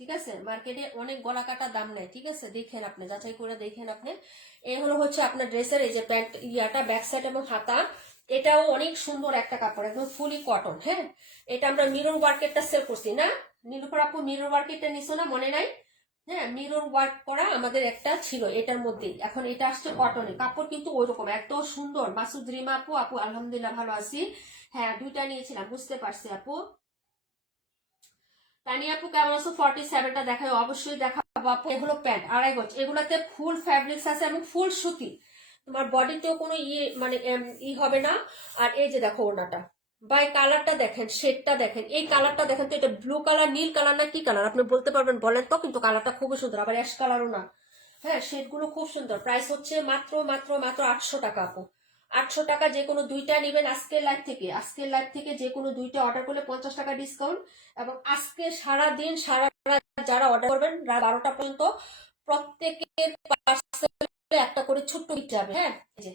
ঠিক আছে মার্কেটে অনেক গলা কাটা দাম নেয়, ঠিক আছে দেখেন আপনি, যাচাই করে দেখেন আপনি। এই হলো হচ্ছে আপনার ড্রেসের এই যে প্যান্ট ইয়াটা, ব্যাক সাইড এবং হাতা, এটাও অনেক সুন্দর একটা কাপড়, একদম ফুলি কটন। হ্যাঁ এটা আমরা মিরর ওয়ার্কেরটা সেল করছি না, নীলুফার আপু মিরর ওয়ার্কেরটা নিছো না, মনে নাই? হ্যাঁ মিরর ওয়ার্ক করা আমাদের একটা ছিল এটার মধ্যেই, এখন এটা আসছে কটনে, কাপড় কিন্তু ওইরকম এত সুন্দর। মাসুদ রিমা আপু, আপু আলহামদুলিল্লাহ ভালো আছি। হ্যাঁ দুইটা নিয়েছিলাম, বুঝতে পারছি আপু। তানিয়া আপু কেমন আছো? 47টা দেখায়, অবশ্যই দেখাবো আপু। এগুলো প্যান্ট 2.5 গজ, এগুলাতে ফুল ফ্যাব্রিক্স আছে এবং ফুল সুতি, তোমার বডিতেও কোনো মানে হবে না। আর এই যে দেখো ওনাটা, বাই কালারটা দেখেন, শেডটা দেখেন, এই কালারটা দেখেন তো, এটা ব্লু কালার, নীল কালার না কি কালার আপনি বলতে পারবেন বলেন তো? কিন্তু কালারটা খুবই সুন্দর, আবার অ্যাশ কালারও না। হ্যাঁ শেডগুলো খুব সুন্দর। প্রাইস হচ্ছে মাত্র মাত্র মাত্র 800 টাকা আপু, 800 টাকা। যে কোনো দুইটা নেবেন আজকের লাইভ থেকে, আজকের লাইভ থেকে যে কোনো দুইটা অর্ডার করলে 50 টাকা ডিসকাউন্ট। এবং আজকে সারা দিন সারা রাত যারা অর্ডার করবেন রাত 12টা পর্যন্ত, প্রত্যেকের পার্সেলে একটা করে ছোট্ট গিফট যাবে। হ্যাঁ এই যে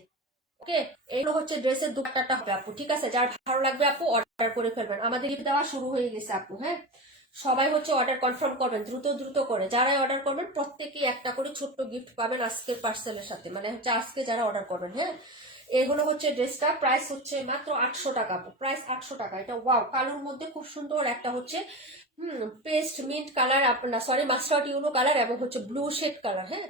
ওকে, এইগুলো হচ্ছে ড্রেসের দুপাট্টাটা হবে আপু, ঠিক আছে? যার ভালো লাগবে আপু অর্ডার করে ফেলবেন, আমাদের গিফট দেওয়া শুরু হয়ে গেছে আপু। হ্যাঁ সবাই হচ্ছে অর্ডার কনফার্ম করবেন দ্রুত দ্রুত করে, যারাই অর্ডার করবেন প্রত্যেকেই একটা করে ছোট্ট গিফট পাবেন আজকের পার্সেলের সাথে, মানে হচ্ছে আজকে যারা অর্ডার করবেন। হ্যাঁ এগুলো হচ্ছে ড্রেসটা, প্রাইস হচ্ছে মাত্র 800 টাকা আপু, প্রাইস 800 টাকা। এটা ওয়াও কালোর মধ্যে খুব সুন্দর একটা হচ্ছে পেস্ট মিন্ট কালার, আপনার সরি মাস্টার্ড ইউলো কালার এবং হচ্ছে ব্লু শেড কালার। হ্যাঁ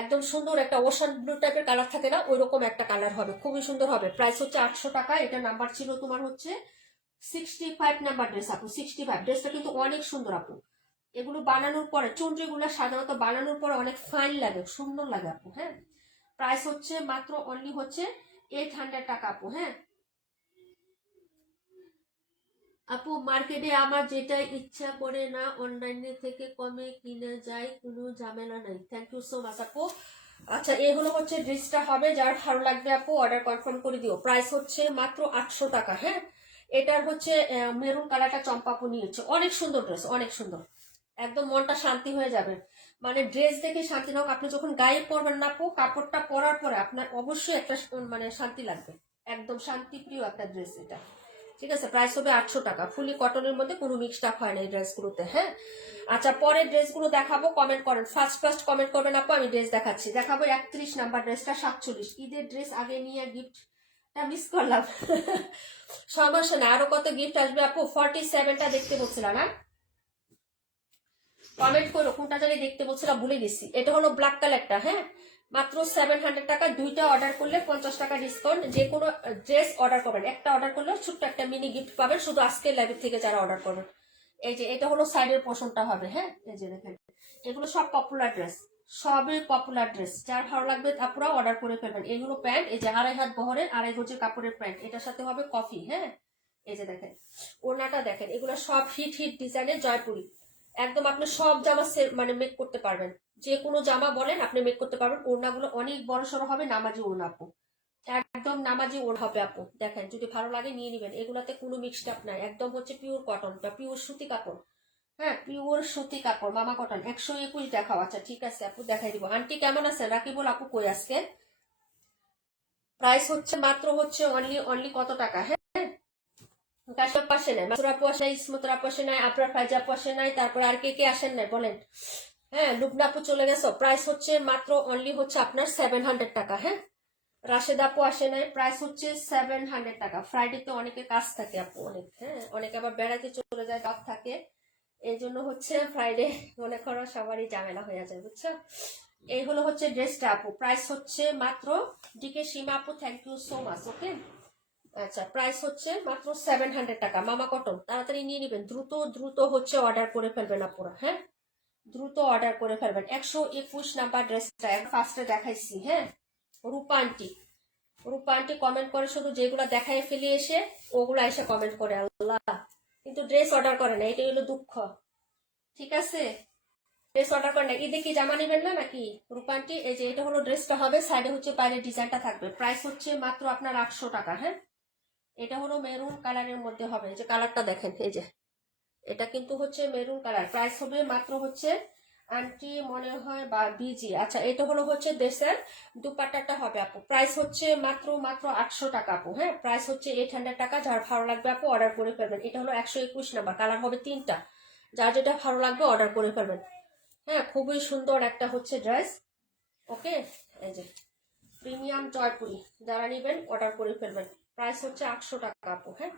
একদম সুন্দর একটা ওশান ব্লু টাইপের কালার থাকে না, ওই রকম একটা কালার হবে, খুবই সুন্দর হবে। প্রাইস হচ্ছে 800 টাকা। এটা নাম্বার ছিল তোমার হচ্ছে 65 নাম্বার ড্রেস আপু, 65। ড্রেসটা কিন্তু অনেক সুন্দর আপু, এগুলো বানানোর পরে চুনরিগুলো সাধারণত বানানোর পরে অনেক ফাইন লাগে, সুন্দর লাগে আপু। হ্যাঁ প্রাইস হচ্ছে মাত্র অনলি হচ্ছে 800 টাকা আপু। হ্যাঁ আপু মার্কেটে আমার যেটা ইচ্ছা করে না অনলাইনে থেকে কমে কিনে যায়, কোনো ঝামেলা নাই। থ্যাংক ইউ সো মাচ আপু। আচ্ছা এগুলো হচ্ছে ড্রেসটা হবে, যার ভালো লাগবে আপু অর্ডার কনফার্ম করে দিও। প্রাইস হচ্ছে মাত্র 800 টাকা। হ্যাঁ এটার হচ্ছে মেরুন কালারটা চম্পা আপু নিয়েছে, অনেক সুন্দর ড্রেস, অনেক সুন্দর, একদম মনটা শান্তি হয়ে যাবে। মানে ড্রেস দেখে শান্তি না হোক, আপনি যখন গায়ে পরবেন না আপু, কাপড়টা পরার পরে আপনার অবশ্যই একটা মানে শান্তি লাগবে, একদম শান্তিপ্রিয় একটা ড্রেস এটা। ঠিক আছে, প্রাইস হবে 800 টাকা। ফুলি কটনের মধ্যে কোনো মিক্সড আপ হয় না এই ড্রেসগুলোতে। হ্যাঁ, আচ্ছা পরের ড্রেসগুলো দেখাবো, কমেন্ট করেন, ফার্স্ট কমেন্ট করবেন আপু, আমি ড্রেস দেখাচ্ছি। দেখাবো 31 নাম্বার ড্রেসটা 47, ঈদের ড্রেস আগে নিয়ে গিফটটা মিস করলাম। সমস্যা না, আরো কত গিফট আসবে আপু। 47টা দেখতে বলছিলাম না, কমেন্ট করো কোনটা জানি দেখতে বলছিলাম, ভুলে গেছি। এটা হলো ব্ল্যাক কালারটা। হ্যাঁ, মাত্র 700 টাকা, দুইটা অর্ডার করলে 50 টাকা ডিসকাউন্ট। যে কোনো ড্রেস অর্ডার করবেন, একটা অর্ডার করলে ছোট্ট একটা মিনি গিফট পাবেন, শুধু আজকের লাইভ থেকে যারা অর্ডার করবেন। এই যে এটা হলো সাইডের পোর্শনটা হবে। হ্যাঁ, এই যে দেখেন, এগুলো সব পপুলার ড্রেস, সবই পপুলার ড্রেস। যার ভালো লাগবে আপনারা অর্ডার করে ফেলবেন। এগুলো প্যান্ট, এই যে 2.5 হাত বহরের 2.5 গজের কাপড়ের প্যান্ট, এটার সাথে হবে কফি। হ্যাঁ, এই যে দেখেন ওড়নাটা দেখেন, এগুলো সব হিট ডিজাইনের জয়পুরি। একদম আপনি সব জামা মানে মেক করতে পারবেন, যে কোনো জামা বলেন আপনি মেক করতে পারবেন। ওড়নাগুলো অনেক বড় সড়ো হবে, নামাজি ওড়না আপু, একদম নামাজি ওড়না হবে আপু। দেখেন যদি ভালো লাগে নিয়ে নিবেন, এগুলাতে কোনো মিক্সড আপ নাই, একদম হচ্ছে পিওর কটন, পিওর সুতি কাপড়। হ্যাঁ, পিওর সুতি কাপড়, মামা কটন। 121 দেখাও। আচ্ছা ঠিক আছে আপু, দেখাই দিব। আন্টি কেমন আছেন? রাকিবুল আপু কই আজকে? প্রাইস হচ্ছে মাত্র হচ্ছে অনলি কত টাকা? হ্যাঁ, কাশপ পাশে নাই, মাসুর আপু আসে নাই, ইসমতের আপু আসে নাই, আপনার ফাইজা আপু আসে নাই, তারপরে আর কে কে আসেন নাই বলেন? হ্যাঁ, লুবনা আপু চলে গেছো। প্রাইস হচ্ছে মাত্র অনলি হচ্ছে আপনার 700 টাকা। হ্যাঁ, রাশেদ আপু আসে নাই, প্রাইস হচ্ছে 700 টাকা। ফ্রাইডেতে অনেকে কাজ থাকে আপু, অনেক। হ্যাঁ, অনেকে আবার বেড়াতে চলে যায়, কাজ থাকে, এই জন্য হচ্ছে ফ্রাইডে মনে করো সবারই ঝামেলা হয়ে যায়, বুঝছো? এই হলো হচ্ছে ড্রেসটা আপু, প্রাইস হচ্ছে মাত্র, ডিকে সীমা আপু থ্যাংক ইউ সো মাচ। ওকে, আচ্ছা প্রাইস হচ্ছে মাত্র 700 টাকা। মামা কটন, তাড়াতাড়ি নিয়ে নেবেন, দ্রুত দ্রুত হচ্ছে অর্ডার করে ফেলবেন আপুরা। হ্যাঁ, দ্রুত অর্ডার করে ফেলবেন। 121 নাম্বার ড্রেসটা ফার্স্টে দেখাইছি। হ্যাঁ, রূপা আন্টি, রূপা আন্টি কমেন্ট করে শুধু, যেগুলো দেখাই ফেলে এসে ওগুলো এসে কমেন্ট করে, আল্লাহ, কিন্তু ড্রেস অর্ডার করে না, এটাই হলো দুঃখ। ঠিক আছে, ড্রেস অর্ডার করেন না। ঈদে কি জামা নেবেন না নাকি রূপা আন্টি? এই যে এটা হলো ড্রেসটা হবে, সাইডে হচ্ছে বাইরের ডিজাইনটা থাকবে। প্রাইস হচ্ছে মাত্র আপনার 800 টাকা। হ্যাঁ, এটা হলো মেরুন কালারের মধ্যে হবে, এই যে কালারটা দেখেন, এই যে এটা কিন্তু হচ্ছে মেরুন কালার। প্রাইস হবে মাত্র হচ্ছে, আন্টি মনে হয় বা বিজি, আচ্ছা এটা হলো হচ্ছে দেশের দুপাট্টাটা হবে আপু। প্রাইস হচ্ছে মাত্র 800 টাকা আপু। হ্যাঁ, প্রাইস হচ্ছে 800 টাকা। যার ভালো লাগবে আপু অর্ডার করে ফেলবেন। এটা হলো 121 নাম্বার, কালার হবে 3টা, যার যেটা ভালো লাগবে অর্ডার করে ফেলবেন। হ্যাঁ, খুবই সুন্দর একটা হচ্ছে ড্রেস। ওকে, এই যে প্রিমিয়াম জয়পুরি, যারা নেবেন অর্ডার করে ফেলবেন। প্রাইস হচ্ছে 800 টাকা আপু। হ্যাঁ,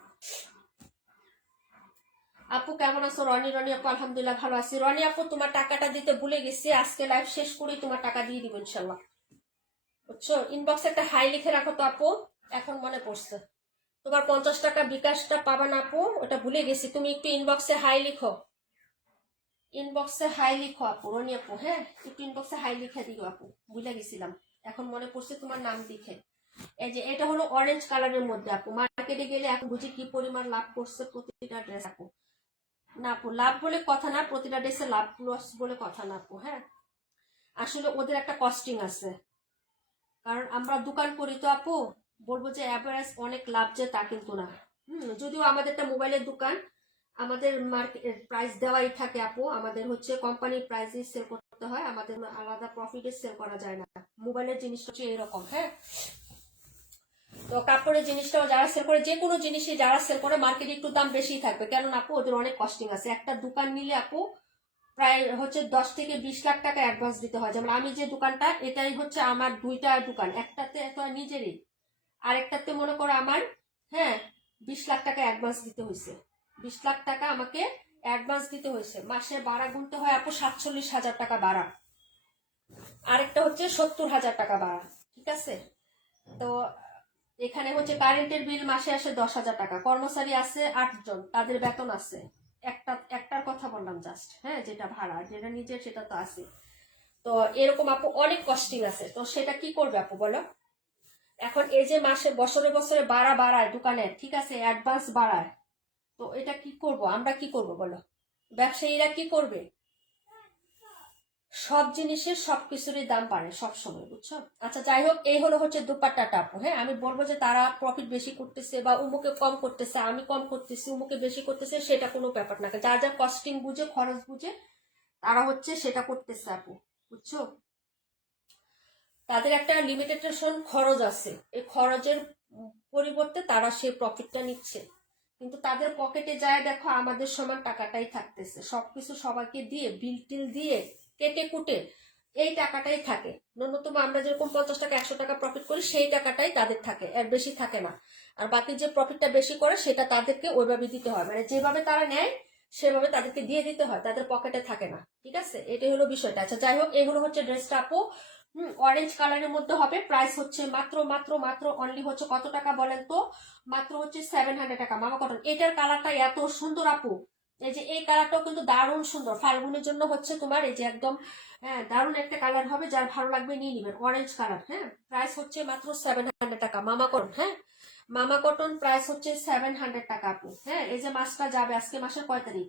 আপু কেমন আছো? রনি আপু আলহামদুলিল্লাহ ভালো আছি। রনি আপু তোমার টাকাটা দিতে ভুলে গেছি, আজকে লাইভ শেষ করেই তোমার টাকা দিয়ে দিব ইনশাল্লাহ, বুঝছো? ইনবক্সে একটা হাই লিখে রাখো তো আপু, এখন মনে পড়ছে। তোমার 50 টাকা বিকাশটা পাবা না আপু, ওটা ভুলে গেছি, তুমি একটু ইনবক্সে হাই লিখো, ইনবক্সে হাই লিখো আপু, রনি আপু। হ্যাঁ, একটু ইনবক্সে হাই লিখে দিও আপু, ভুলে গেছিলাম, এখন মনে পড়ছে তোমার নাম লিখে। এই যে এটা হলো অরেঞ্জ কালারের মধ্যে আপু, মার্কেটে গেলে এখন বুঝি কি পরিমাণ লাভ করছে প্রতিটা ড্রেস আপু। না আপু, লাভ বলে কথা না, প্রতিটা ড্রেসে লাভ লস বলে কথা না আপু। হ্যাঁ, আসলে ওদের একটা কস্টিং আছে, কারণ আমরা দোকান করি তো আপু, বলবো যে অ্যাভারেজ অনেক লাভ যে তা কিন্তু না। যদিও আমাদের একটা মোবাইলের দোকান, আমাদের মার্কেট প্রাইস দেওয়াই থাকে আপু, আমাদের হচ্ছে কোম্পানির প্রাইসে সেল করতে হয়, আমাদের আলাদা প্রফিটে সেল করা যায় না। মোবাইলের জিনিসটা হচ্ছে এরকম। হ্যাঁ, তো কাপড়ের জিনিসটাও যারা সেল করে, যে কোনো জিনিসই যারা সেল করে, মার্কেটে একটু দাম বেশি থাকবে, কেননা আপু ওদের অনেক কস্টিং আছে। একটা দোকান নিলে আপু প্রায় হচ্ছে 10 থেকে 20 লাখ টাকা অ্যাডভান্স দিতে হয়। যেমন আমি যে দোকানটা, এটাই হচ্ছে আমার 2টা দোকান, একটাতে তো নিজেরই, আরেকটাতে মনে করো আমার। হ্যাঁ, 20 লাখ টাকা অ্যাডভান্স দিতে হয়েছে, 20 লাখ টাকা আমাকে অ্যাডভান্স দিতে হয়েছে। মাসে ভাড়া গুনতে হয় আপু 47,000 টাকা ভাড়া, আরেকটা হচ্ছে 70,000 টাকা ভাড়া। ঠিক আছে, তো এখানে হচ্ছে কারেন্টের বিল মাসে আসে 10,000 টাকা, কর্মচারী আছে 8 জন, তাদের বেতন আছে। একটার কথা বললাম জাস্ট। হ্যাঁ, যেটা ভাড়া, যেটা নিজের, সেটা তো আছে। তো এরকম আপু অনেক কস্টিং আছে, তো সেটা কি করবে আপু বলো? এখন এই যে মাসে বছরে বছরে বাড়ায় দোকানের, ঠিক আছে, অ্যাডভান্স বাড়ায়, তো এটা কি করব আমরা, কি করব বলো? ব্যবসায়ীরা কি করবে? সব জিনিসের সবকিছুরই দাম বাড়ে সবসময়, বুঝছো? আচ্ছা যাই হোক, এই হলো হচ্ছে দুপাট্টাটা আপু। হ্যাঁ, আমি বলবো যে তারা প্রফিট বেশি করতেছে বা উমুকে কম করতেছে, আমি কম করতেছি, উমুকে বেশি করতেছে, সেটা কোনো ব্যাপার না। যা যা কস্টিং বুঝে, খরচ বুঝে তারা হচ্ছে সেটা করতেছে আপু, বুঝছো? তাদের একটা লিমিটেশন খরচ আছে, এই খরচের পরিবর্তে তারা সেই প্রফিটটা নিচ্ছে। কিন্তু তাদের পকেটে যায় দেখো আমাদের সমান টাকাটাই থাকতেছে, সবকিছু সবাইকে দিয়ে বিল টিল দিয়ে কেটে কুটে এই টাকাটাই থাকে। ন্যূনতম আমরা যেরকম 50 টাকা 100 টাকা প্রফিট করি সেই টাকাটাই তাদের থাকে, এর বেশি থাকে না। আর বাকি যে প্রফিটটা বেশি করে সেটা তাদেরকে ওইভাবে দিতে হয়, মানে যেভাবে তারা নেয় সেভাবে তাদেরকে দিয়ে দিতে হয়, তাদের পকেটে থাকে না। ঠিক আছে, এটাই হলো বিষয়টা। আচ্ছা যাই হোক, এগুলো হচ্ছে ড্রেসটা আপু অরেঞ্জ কালারের মধ্যে হবে। প্রাইস হচ্ছে মাত্র মাত্র মাত্র অনলি হচ্ছে কত টাকা বলেন তো? মাত্র হচ্ছে 700 টাকা। মামা কটন, এটার কালারটা এত সুন্দর আপু, এই যে এই কালারটাও কিন্তু দারুণ সুন্দর। ফাল্গুনের জন্য হচ্ছে তোমার এই যে একদম হ্যাঁ দারুণ একটা কালার হবে, যার ভালো লাগবে নিয়ে নিবেন, অরেঞ্জ কালার। হ্যাঁ, প্রাইস হচ্ছে মাত্র 700 টাকা। মামা কটন, হ্যাঁ মামা কটন, প্রাইস হচ্ছে 700 টাকা আপু। হ্যাঁ, এই যে মাসটা যাবে, আজকে মাসের কয় তারিখ?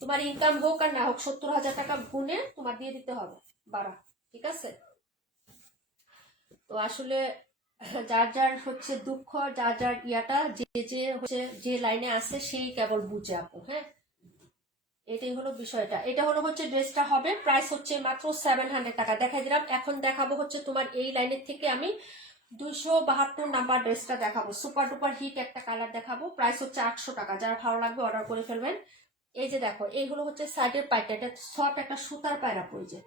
তোমার ইনকাম হোক আর না হোক 70,000 টাকা গুনে তোমার দিয়ে দিতে হবে বাড়া। ঠিক আছে, তো আসলে যার যার হচ্ছে দুঃখ, যার যার ইয়াটা, যে যে হচ্ছে যে লাইনে আছে সেই কেবল বুঝে আপু। হ্যাঁ, এটাই হলো বিষয়টা। এটা হলো হচ্ছে ড্রেসটা হবে, প্রাইস হচ্ছে মাত্র 700 টাকা। দেখাই দিলাম। এখন দেখাবো হচ্ছে তোমার এই লাইনের থেকে আমি 272 নাম্বার ড্রেসটা দেখাবো, সুপার ডুপার হিট একটা কালার দেখাবো। প্রাইস হচ্ছে 800 টাকা। যারা ভালো লাগবে অর্ডার করে ফেলবেন। এই যে দেখো, এইগুলো হচ্ছে সাইডের পাইটা, এটা সফট একটা সুতার পায়রা পড়ে যে।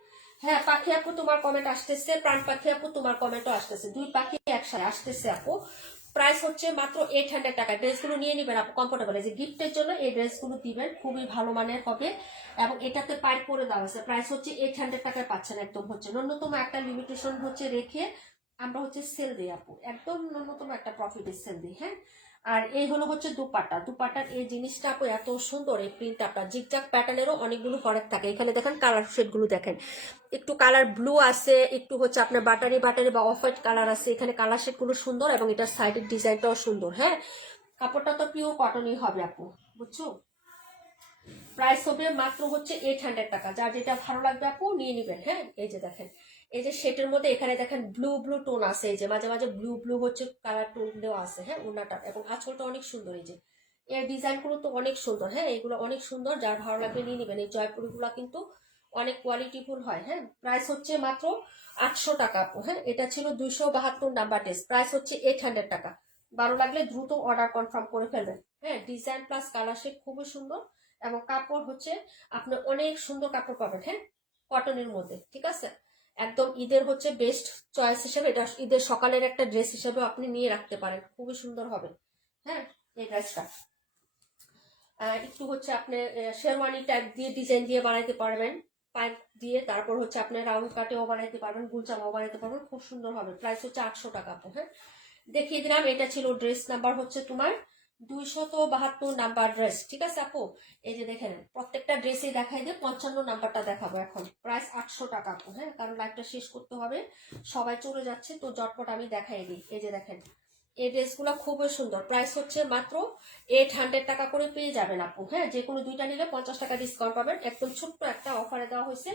হ্যাঁ পাখি আপু তোমার কমেন্ট আসতেছে, প্রাণ পাখি আপু তোমার কমেন্টও আসতেছে, দুই পাখি একসাথে আসতেছে আপু। প্রাইস হচ্ছে মাত্র 800 টাকা। ড্রেসগুলো নিয়ে নিবেন আপু, কমফোর্টেবল। এই যে গিফটের জন্য এই ড্রেসগুলো দিবেন, খুবই ভালো মানের হবে এবং এটাতে পাইপ করে দেওয়া আছে। প্রাইস হচ্ছে 800 টাকায় পাচ্ছেন একদম হচ্ছে ন্যূনতম একটা লিমিটেশন হচ্ছে রেখে আমরা হচ্ছে সেল দিই আপু, একদম ন্যূনতম একটা প্রফিটের সেল দিই। হ্যাঁ, আর এই হলো হচ্ছে দুপাট্টা। দুপাট্টার এই জিনিসটা আপু এত সুন্দর, এই প্রিন্ট আপনার জিগজাগ প্যাটার্নেরও অনেকগুলো ফরেক থাকে। এখানে দেখেন কালার শেডগুলো দেখেন, একটু কালার ব্লু আছে, একটু হচ্ছে আপনার বাটারি বাটারি বা অফ হোয়াইট কালার আছে। এখানে কালার শেডগুলো সুন্দর এবং এটার সাইডের ডিজাইনটাও সুন্দর। হ্যাঁ, কাপড়টা তো পিওর কটনই হবে আপু, বুঝছো? প্রাইস হবে মাত্র হচ্ছে 800 টাকা। যার যেটা ভালো লাগবে আপু নিয়ে নিবেন। হ্যাঁ, এই যে দেখেন, এই যে শেটের মধ্যে এখানে দেখেন ব্লু ব্লু টোন আছে, এই যে মাঝে মাঝে ব্লু ব্লু হচ্ছে কালার টোন দেওয়া আছে। হ্যাঁ, ওনাটা এবং আঁচলটা অনেক সুন্দর। এই যে এর ডিজাইনগুলো তো অনেক সুন্দর। হ্যাঁ, এগুলো অনেক সুন্দর, যার ভালো লাগবে নিয়ে নিবেন। এই জয়পুরিগুলো কিন্তু অনেক কোয়ালিটিফুল হয়। হ্যাঁ, প্রাইস হচ্ছে মাত্র 800 টাকা আপু। হ্যাঁ, এটা ছিল 272 নাম্বার ড্রেস, প্রাইস হচ্ছে 800 টাকা। ভালো লাগলে দ্রুত অর্ডার কনফার্ম করে ফেলবেন। হ্যাঁ, ডিজাইন প্লাস কালার শেড খুবই সুন্দর এবং কাপড় হচ্ছে আপনি অনেক সুন্দর কাপড় পাবেন। হ্যাঁ, কটনের মধ্যে। ঠিক আছে, একদম ঈদের হচ্ছে বেস্ট চয়েস হিসেবে, এটা ঈদের সকালের একটা ড্রেস হিসেবে আপনি নিয়ে রাখতে পারেন, খুবই সুন্দর হবে। হ্যাঁ, এই ড্রেসটা একটু হচ্ছে আপনি শেরওয়ানি টাইপ দিয়ে ডিজাইন দিয়ে বানাইতে পারবেন, পাইপ দিয়ে। তারপর হচ্ছে আপনি রাউন্ড কাটেও বানাইতে পারবেন, গুলজামাও বানাইতে পারবেন, খুব সুন্দর হবে। প্রাইস হচ্ছে 800 টাকা আপু। হ্যাঁ, দেখিয়ে দিলাম। এটা ছিল ড্রেস নাম্বার হচ্ছে তোমার 272 নাম্বার ড্রেস। ঠিক আছে আপু, এই যে দেখেন প্রত্যেকটা ড্রেসে দেখাই দিয়ে 55 নাম্বারটা দেখাবো এখন। প্রাইস 800 টাকা আপু। হ্যাঁ, কারণ লাইভটা শেষ করতে হবে, সবাই চলে যাচ্ছে, তো জটপট আমি দেখাই দিই। এই যে দেখেন, এই ড্রেসগুলো খুবই সুন্দর। প্রাইস হচ্ছে মাত্র 800 টাকা করে পেয়ে যাবেন আপু। হ্যাঁ, যে কোনো দুইটা নিলে 50 টাকা ডিসকাউন্ট পাবেন, একদম ছোট্ট একটা অফারে দেওয়া হয়েছে।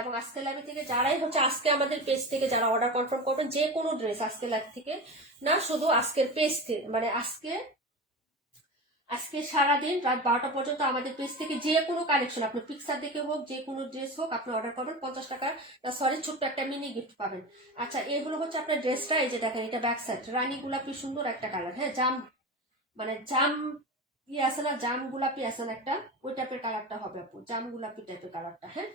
এবং আজকে লাইভ থেকে যারাই হচ্ছে আজকে আমাদের পেজ থেকে যারা অর্ডার কনফার্ম করবেন, যে কোনো ড্রেস আজকে লাইভ থেকে না, শুধু আজকের পেজ থেকে, মানে আজকে আজকে সারাদিন রাত 12টা পর্যন্ত আমাদের পেজ থেকে যে কোনো কালেকশন আপনি পিকচার দেখে হোক, যে কোনো ড্রেস হোক আপনি অর্ডার করবেন, 50 টাকা সরি ছোট্ট একটা মিনি গিফট পাবেন। আচ্ছা, এগুলো হচ্ছে আপনার ড্রেসটা। এই যে দেখেন, এটা ব্যাক সাইড রানী গোলাপি সুন্দর একটা কালার। হ্যাঁ, জাম মানে জাম ইয়ে আছে না, জাম গোলাপি আছে না একটা, ওই টাইপের কালারটা হবে আপু, জাম গোলাপি টাইপের কালারটা। হ্যাঁ,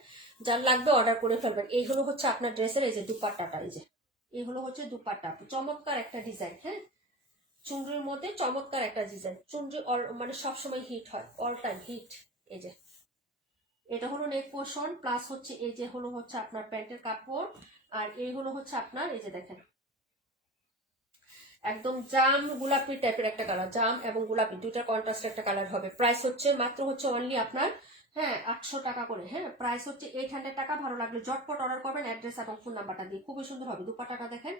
যার লাগবে অর্ডার করে ফেলবেন। এই হলো হচ্ছে আপনার ড্রেসের এই যে দুপাট্টাটা, এই যে এই হলো হচ্ছে দুপাট্টা আপু, চমৎকার একটা ডিজাইন। হ্যাঁ, চুনরির মধ্যে চমৎকার একটা ডিজাইন। চুনরি মানে সবসময় হিট হয়, অল টাইম হিট। এই যে এটা হলো নেক পোর্শন, প্লাস হচ্ছে এই যে হলো হচ্ছে আপনার প্যান্টের কাপড়। আর এই হলো হচ্ছে আপনার এই যে দেখেন একদম জাম গোলাপি টাইপের একটা কালার, জাম এবং গোলাপি দুইটার কন্ট্রাস্ট একটা কালার হবে। প্রাইস হচ্ছে মাত্র হচ্ছে অনলি আপনার হ্যাঁ 800 টাকা করে। হ্যাঁ, প্রাইস হচ্ছে 800 টাকা। ভালো লাগলে জটপট অর্ডার করবেন অ্যাড্রেস এবং ফোন নাম্বারটা দিয়ে। খুবই সুন্দর হবে দুপাট্টাটা, দেখেন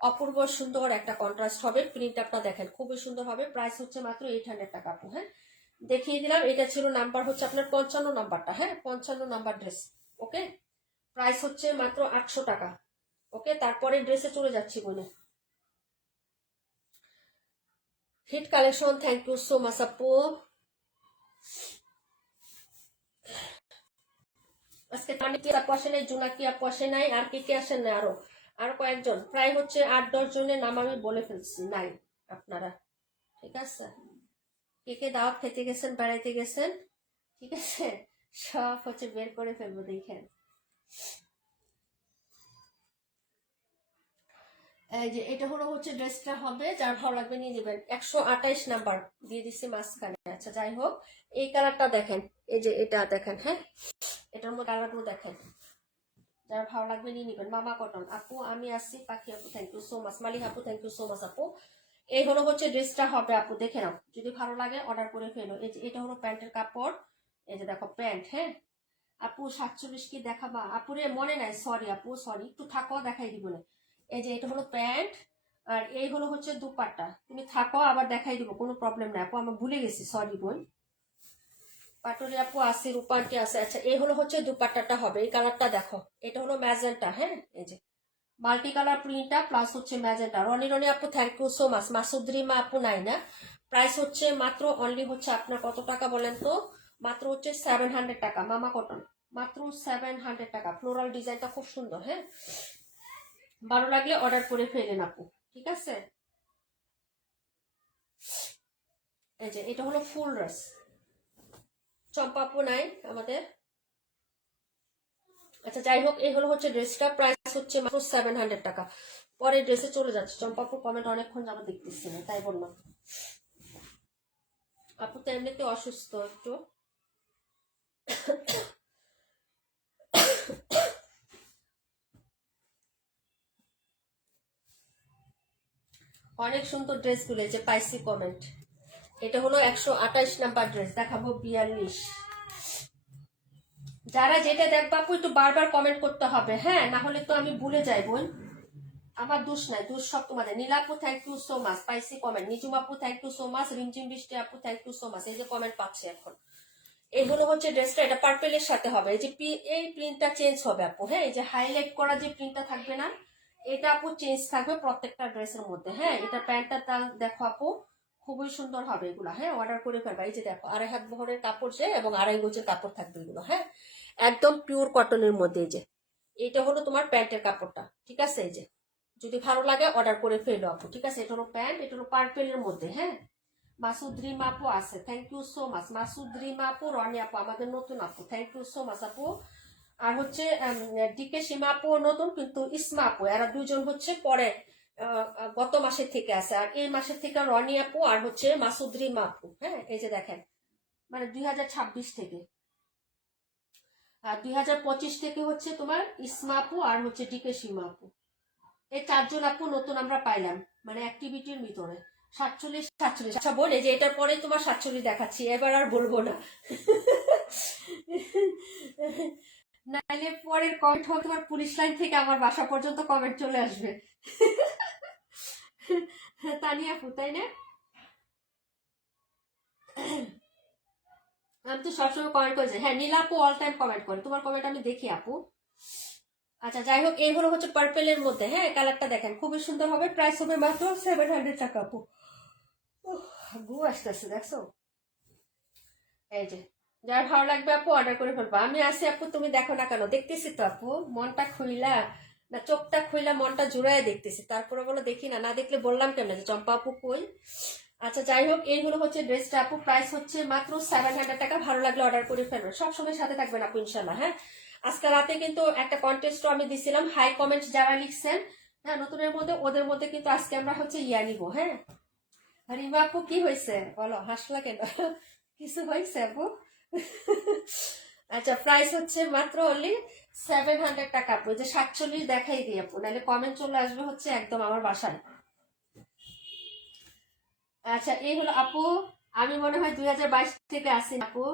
অপূর্ব সুন্দর একটা কন্ট্রাস্ট হবে, প্রিন্ট আপটা দেখেন খুবই সুন্দর হবে। প্রাইস হচ্ছে মাত্র 800 টাকা আপু। হ্যাঁ, দেখিয়ে দিলাম। এটা ছিল নাম্বার হচ্ছে আপনার 55 নাম্বারটা। হ্যাঁ, 55 নাম্বার ড্রেস। ওকে, প্রাইস হচ্ছে মাত্র 800 টাকা। ওকে, তারপরে ড্রেসে চলে যাচ্ছি বলে hit collection. Thank you so much আপু। আজকে কি আপু আসে নাই, জোনাকি আপু আসে নাই, আর কে আসেন না, আরো আরো কয়েকজন, প্রায় হচ্ছে 8-10 জনের নাম আমি বলে ফেলছি নাই আপনারা। ঠিক আছে, কে কে দাওয়াত খেতে গেছেন, বেড়াইতে গেছেন, ঠিক আছে, সব হচ্ছে বের করে ফেলবো, দেখেন। এই যে এটা হলো হচ্ছে ড্রেসটা হবে, যার ভালো লাগবে নিয়ে নেবেন। 128 নাম্বার দিয়ে দিচ্ছি মাঝখানে। আচ্ছা যাই হোক, এই কালারটা দেখেন, এই যে এটা দেখেন, হ্যাঁ এটার মধ্যে কালারগুলো দেখেন, যার ভালো লাগবে নিয়ে নেবেন। মামা কটন আপু, আমি আসছি। পাখি আপু থ্যাংক ইউ সো মাচ। মালিক আপু থ্যাংক ইউ সো মাচ আপু। এই হলো হচ্ছে ড্রেসটা হবে আপু, দেখে নাও, যদি ভালো লাগে অর্ডার করে ফেলো। এই যে এটা হলো প্যান্টের কাপড়, এই যে দেখো প্যান্ট, হ্যাঁ আপু 47 কি দেখাবা? আপুরে মনে নাই, সরি আপু সরি, একটু থাকো দেখাই দিব না। এই যে এটা হলো প্যান্ট, আর এই হলো হচ্ছে দুপাট্টা। তুমি থাকো, আবার দেখাই দিব, কোনো প্রবলেম নাই আপু, আমি ভুলে গেছি, সরি বোন। পাটুরি আপু আছে, রূপান্টি আছে। আচ্ছা এই হলো হচ্ছে দুপাট্টাটা হবে, এই কালারটা দেখো, এটা হলো ম্যাজেন্টা, হ্যাঁ এই যে মাল্টি কালার প্রিন্টটা প্লাস হচ্ছে ম্যাজেন্টা। রনি রনি আপু থ্যাংক ইউ সো মাচ। মাসুদ্রিমা আপু নাই না, প্রাইস হচ্ছে মাত্র অনলি হচ্ছে আপনার কত টাকা বলেন তো? মাত্র হচ্ছে 700 টাকা। মামা কটন মাত্র 700 টাকা। ফ্লোরাল ডিজাইনটা খুব সুন্দর, হ্যাঁ ভালো লাগলে অর্ডার করে ফেলেন আপু, ঠিক আছে। এই যে এটা হলো ফুল ড্রেস। চম্পা আপু নাই আমাদের। আচ্ছা যাই হোক, এই হলো হচ্ছে ড্রেসটা, প্রাইস হচ্ছে মাত্র 700 টাকা। পরে ড্রেসে চলে যাচ্ছে। চম্পা আপু কমেন্ট অনেকক্ষণ যাবো দেখতেছি না, তাই বললাম। আপু তো এমনিতে অসুস্থ একটু। অনেক সুন্দর ড্রেস গুলো যে পাইছি কমেন্ট। এটা হলো 128 নাম্বার ড্রেস, দেখাবো 42। যারা যেটা দেখবা আপু একটু বারবার কমেন্ট করতে হবে, হ্যাঁ না হলে তো আমি ভুলে যাই বোন, আমার দোষ নাই, দোষ সব তোমাদের। Nilapu thank you so much, পাইছি কমেন্ট। নিজুম আপু থ্যাংক ইউ সো মাচ। রিমঝিম বৃষ্টি আপু থ্যাংক ইউ সো মাচ। এই যে কমেন্ট পাচ্ছে এখন। এই হলো হচ্ছে ড্রেসটা, এটা পার্পেলের সাথে হবে। এই যে এই প্রিন্টটা চেঞ্জ হবে আপু, হ্যাঁ এই যে হাইলাইট করা যে প্রিন্টটা থাকবে না, এটা আপু চেঞ্জ থাকবে প্রত্যেকটা ড্রেসের মধ্যে, হ্যাঁ এটা প্যান্টটা দেখো আপু, খুবই সুন্দর হবে এগুলো, হ্যাঁ অর্ডার করে ফেলবা। এই যে দেখো 2.5 হাত বহরের কাপড়, যে এবং 2.5 গজের কাপড় থাকবে এগুলো, হ্যাঁ একদম পিওর কটনের মধ্যে। এই যে এটা হলো তোমার প্যান্টের কাপড়টা, ঠিক আছে। এই যে যদি ভালো লাগে অর্ডার করে ফেলো আপু, ঠিক আছে। এটা হলো প্যান্ট, এটা হলো পার্পেলের মধ্যে, হ্যাঁ। মাসুদ্রিমা আপু আছে, থ্যাংক ইউ সো মাচ। মাসুদ্রিমা আপু, রনি আপু আমাদের নতুন আপু, থ্যাংক ইউ সো মাচ আপু। আর হচ্ছে ডিকে সীমা আপু নতুন, কিন্তু ইসমা আপু, এরা দুজন হচ্ছে পরে গত মাসের থেকে আছে। আর এই মাসের থেকে রনি আপু আর হচ্ছে মাসুদ্রিমা আপু, হ্যাঁ এই যে দেখেন, মানে 2026 থেকে। আর 2025 থেকে হচ্ছে তোমার ইসমা আপু আর হচ্ছে ডিকে সীমা আপু। এই 4জন আপু নতুন আমরা পাইলাম, মানে অ্যাক্টিভিটির ভিতরে। 47 আচ্ছা বলে যে এটার পরে তোমার 47 দেখাচ্ছি, এবার আর বলবো না। নাইলে পরের কমেন্ট হোক তোমার পুলিশ লাইন থেকে আমার বাসা পর্যন্ত কমেন্ট চলে আসবে। তানিয়া আপু তাই না? আমি তো সবসময় কমেন্ট করেছি, হ্যাঁ নীলা আপু অল টাইম কমেন্ট করে, তোমার কমেন্ট আমি দেখি আপু। আচ্ছা যাই হোক, এই হলো হচ্ছে পার্পেলের মধ্যে, হ্যাঁ কালারটা দেখেন খুবই সুন্দর হবে। প্রাইস হবে মাত্র 700 টাকা আপু। গু আসতেছে দেখছো। এই যে যার ভালো লাগবে আপু অর্ডার করে ফেলবো। আমি আসি আপু, তুমি দেখো না কেন? দেখতেছি তো আপু, মনটা খুইলা না চোখটা খুইলা মনটা জুড়াই দেখতেছি, তারপরে বলো দেখি না, না দেখলে বললাম কেমন যে চম্পা আপু কই। আচ্ছা যাই হোক, এই হলো হচ্ছে ড্রেসটা আপু, প্রাইস হচ্ছে মাত্র 700 টাকা। ভালো লাগলে অর্ডার করে ফেলবেন, সবসময় সাথে থাকবেন আপু ইনশাল্লাহ, হ্যাঁ। আজকে রাতে কিন্তু একটা কন্টেস্টও আমি দিছিলাম, হাই কমেন্ট যারা লিখছেন, হ্যাঁ নতুনের মধ্যে, ওদের মধ্যে কিন্তু আজকে আমরা হচ্ছে ইয়া নিবো, হ্যাঁ। রিমা আপু কি হয়েছে বলো, হাসলা কেন? কিছু হয়েছে আপু? আচ্ছা প্রাইস হচ্ছে মাত্র অনলি 700 টাকা আপু। যে 47 দেখাই দিই আপু, নাহলে কমেন্ট চলে আসবে হচ্ছে একদম আমার বাসায়। আচ্ছা এই হলো আপু, আমি মনে হয় 2022 থেকে আসি আপু।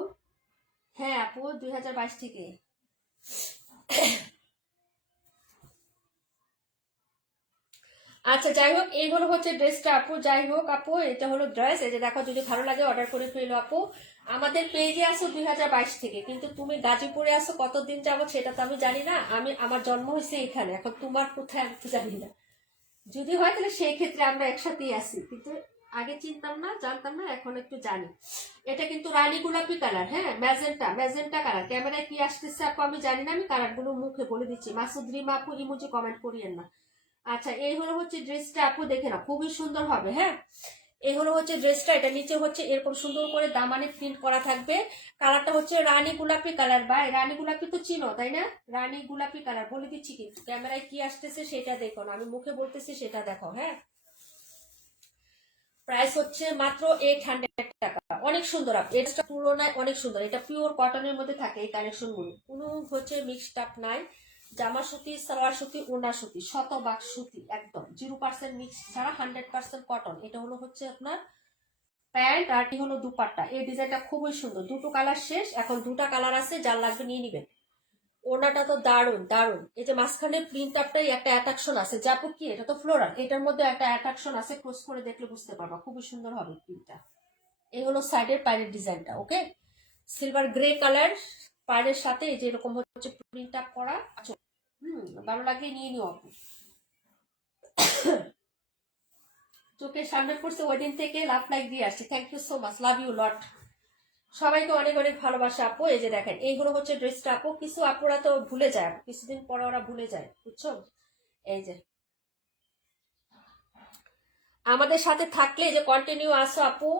হ্যাঁ আপু 2022 থেকে। আচ্ছা যাই হোক, এই হলো হচ্ছে ড্রেসটা আপু। যাই হোক আপু, এটা হলো ড্রেস। এই যে দেখো, যদি ভালো লাগে অর্ডার করে ফেলো আপু। আমাদের পেজে আসো 2022 থেকে, কিন্তু তুমি গাজীপুরে আসো কতদিন যাবো সেটা তো আমি জানি না। আমার জন্ম হয়েছে এখানে, এখন তোমার কোথায় আমি তো জানি না। যদি হয় তাহলে সেই ক্ষেত্রে আমরা একসাথেই আসি, কিন্তু আগে চিনতাম না, জানতাম না, এখন একটু জানি। এটা কিন্তু রানী গোলাপি কালার, হ্যাঁ ম্যাজেন্টা, ম্যাজেন্টা কালার। ক্যামেরায় কি আসতেছে আপু আমি জানি না, আমি কালারগুলো মুখে বলে দিচ্ছি। মাসুদ্রিমা আপু ইমোজি কমেন্ট করিয়েন না। আচ্ছা এই হলো হচ্ছে ড্রেসটা আপু, দেখে না খুবই সুন্দর হবে, হ্যাঁ। এই হলো হচ্ছে ড্রেসটা, এটা নিচে হচ্ছে এরকম সুন্দর করে দামানে প্রিন্ট করা থাকবে। কালারটা হচ্ছে রানী গোলাপি কালার, বা রানী গোলাপি তো চিনো তাই না, রানী গোলাপি কালার বলে দিচ্ছি, কিন্তু ক্যামেরায় কি আসতেছে সেটা দেখো না, আমি মুখে বলতেছি সেটা দেখো। হ্যাঁ, প্রাইস হচ্ছে মাত্র 800 টাকা। অনেক সুন্দর, এর তুলনায় অনেক সুন্দর। এটা পিওর কটনের মধ্যে থাকে এই কালেকশন গুলো, কোনো হচ্ছে মিক্সড আপ নাই। জামা সুতি, সালোয়ার সুতি, ওড়না সুতি, শতভাগ সুতি, একদম 0% মিক্স ছাড়া 100% কটন। এটা হলো হচ্ছে আপনার প্যান্ট, আর এটি হলো দুপাট্টা। এই ডিজাইনটা খুবই সুন্দর। দুটো কালার শেষ, এখন দুটা কালার আছে, যার লাগবে নিয়ে নিবেন। ওড়নাটা তো দারুণ দারুণ। এই যে মাঝখানে প্রিন্ট আপটাই একটা অ্যাট্রাকশন আছে, যাবো কি এটা তো ফ্লোরাল, এটার মধ্যে একটা অ্যাট্রাকশন আছে, ক্লোজ করে দেখলে বুঝতে পারবা, খুবই সুন্দর হবে প্রিন্টটা। এই হলো সাইডের পায়ের ডিজাইনটা। ওকে, সিলভার গ্রে কালার পায়ের সাথে এই যে এরকম হচ্ছে প্রিন্ট আপ করা। ভালো লাগলে নিয়ে নিও আপু। চোখের সামনে পড়ছে ওই দিন থেকে লাভ লাইক দিয়ে আসছে। Thank you so much, love you lot. সবাইকে অনেক অনেক ভালোবাসা আপু। এই যে দেখেন, এইগুলো হচ্ছে ড্রেসটা আপু। কিছু আপুরা তো ভুলে যায়, কিছুদিন পরে ওরা ভুলে যায়, বুঝছো। এই যে আমাদের সাথে থাকলে যে কন্টিনিউ আসো আপু,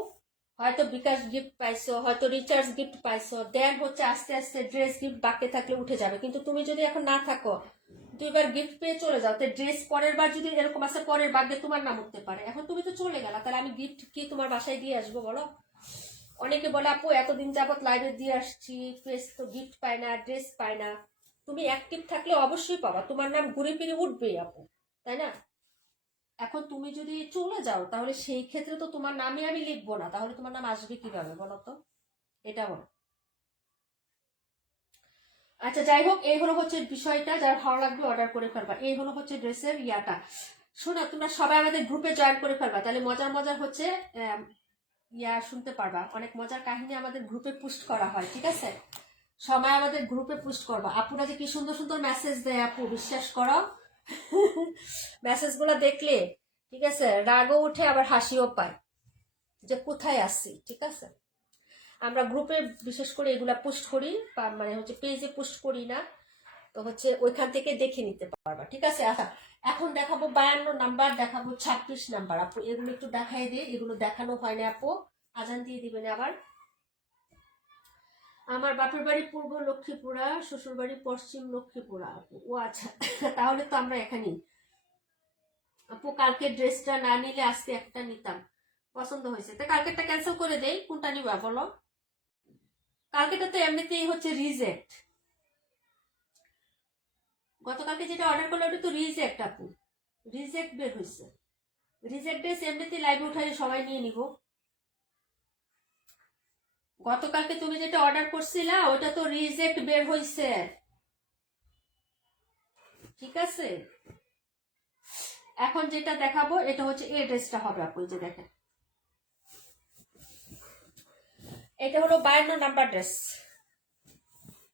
হয়তো বিকাশ গিফট পাইছো, হয়তো রিচার্জ গিফট পাইছো, দেন হচ্ছে আস্তে আস্তে ড্রেস গিফট বাকি থাকলে উঠে যাবে। কিন্তু তুমি যদি এখন না থাকো, দুইবার গিফট পেয়ে চলে যাও, তো ড্রেস পরের বার যদি এরকম আছে, পরের বাগে তোমার নাম উঠতে পারে। এখন তুমি তো চলে গেলা, তাহলে আমি গিফট কি তোমার বাসায় দিয়ে আসবো বলো। অনেকে বলে আপু এতদিন যাবত লাইভে দিয়ে আসছি, ফেস তো গিফট পায় না, ড্রেস পায় না। তুমি অ্যাক্টিভ থাকলে অবশ্যই পাবা, তোমার নাম ঘুরে ফিরে উঠবেই আপু, তাই না। এখন তুমি যদি চলে যাও, তাহলে সেই ক্ষেত্রে তো তোমার নামই আমি লিখবো না, তাহলে তোমার নাম আসবে কিভাবে বলো তো, এটা বলো। আচ্ছা যাই হোক, এই হলো হচ্ছে বিষয়টা, যার ভালো লাগবে অর্ডার করে ফেলবা। এই হলো হচ্ছে ড্রেসের ইয়াটা। শোনো, তোমরা সবাই আমাদের গ্রুপে জয়েন করে ফেলবা, তাহলে মজার মজার হচ্ছে ইয়া শুনতে পারবা। অনেক মজার কাহিনী আমাদের গ্রুপে পোস্ট করা হয়, ঠিক আছে। সবাই আমাদের গ্রুপে পোস্ট করবা। আপুরা যে কি সুন্দর সুন্দর মেসেজ দেয় আপু, বিশ্বাস করো। মেসেজ গুলো দেখলে, ঠিক আছে, রাগও উঠে আবার হাসিও পায়, যে কোথায় আসছি, ঠিক আছে। আমরা গ্রুপে বিশেষ করে এগুলা পোস্ট করি, মানে হচ্ছে পেজে পোস্ট করি না, তো হচ্ছে ওইখান থেকে দেখে নিতে পারবা, ঠিক আছে। আচ্ছা, এখন দেখাবো 52 নাম্বার, দেখাবো 26 নাম্বার। আপু এগুলো একটু দেখাই দিয়ে, এগুলো দেখানো হয় না আপু, আজান দিয়ে দিবেন আবার। আমার বাপের বাড়ি পূর্ব লক্ষ্মীপুরা, শ্বশুর বাড়ি পশ্চিম লক্ষ্মীপুরা আপু। ও আচ্ছা, তাহলে তো আমরা এখানেই। আপু কালকে ড্রেসটা না নিলে আজকে একটা নিতাম, পছন্দ হয়েছে, তো কালকেরটা ক্যান্সেল করে দেই, কোনটা নিবা বলো। কালকেটা তো এমনিতেই হচ্ছে রিজেক্ট, গতকালকে যেটা অর্ডার করলো ওটা তো রিজেক্ট আপু, রিজেক্ট বের হয়েছে। রিজেক্ট ড্রেস এমনিতেই লাইভে উঠালে সবাই নিয়ে নিব। গতকালকে তুমি যেটা অর্ডার করছিলা ওটা তো রিজেক্ট বের হয়েছে, ঠিক আছে। এখন যেটা দেখাবো এটা হচ্ছে এই ড্রেসটা হবে আপু, এই যে দেখেন, এটা হলো 52 নাম্বার ড্রেস।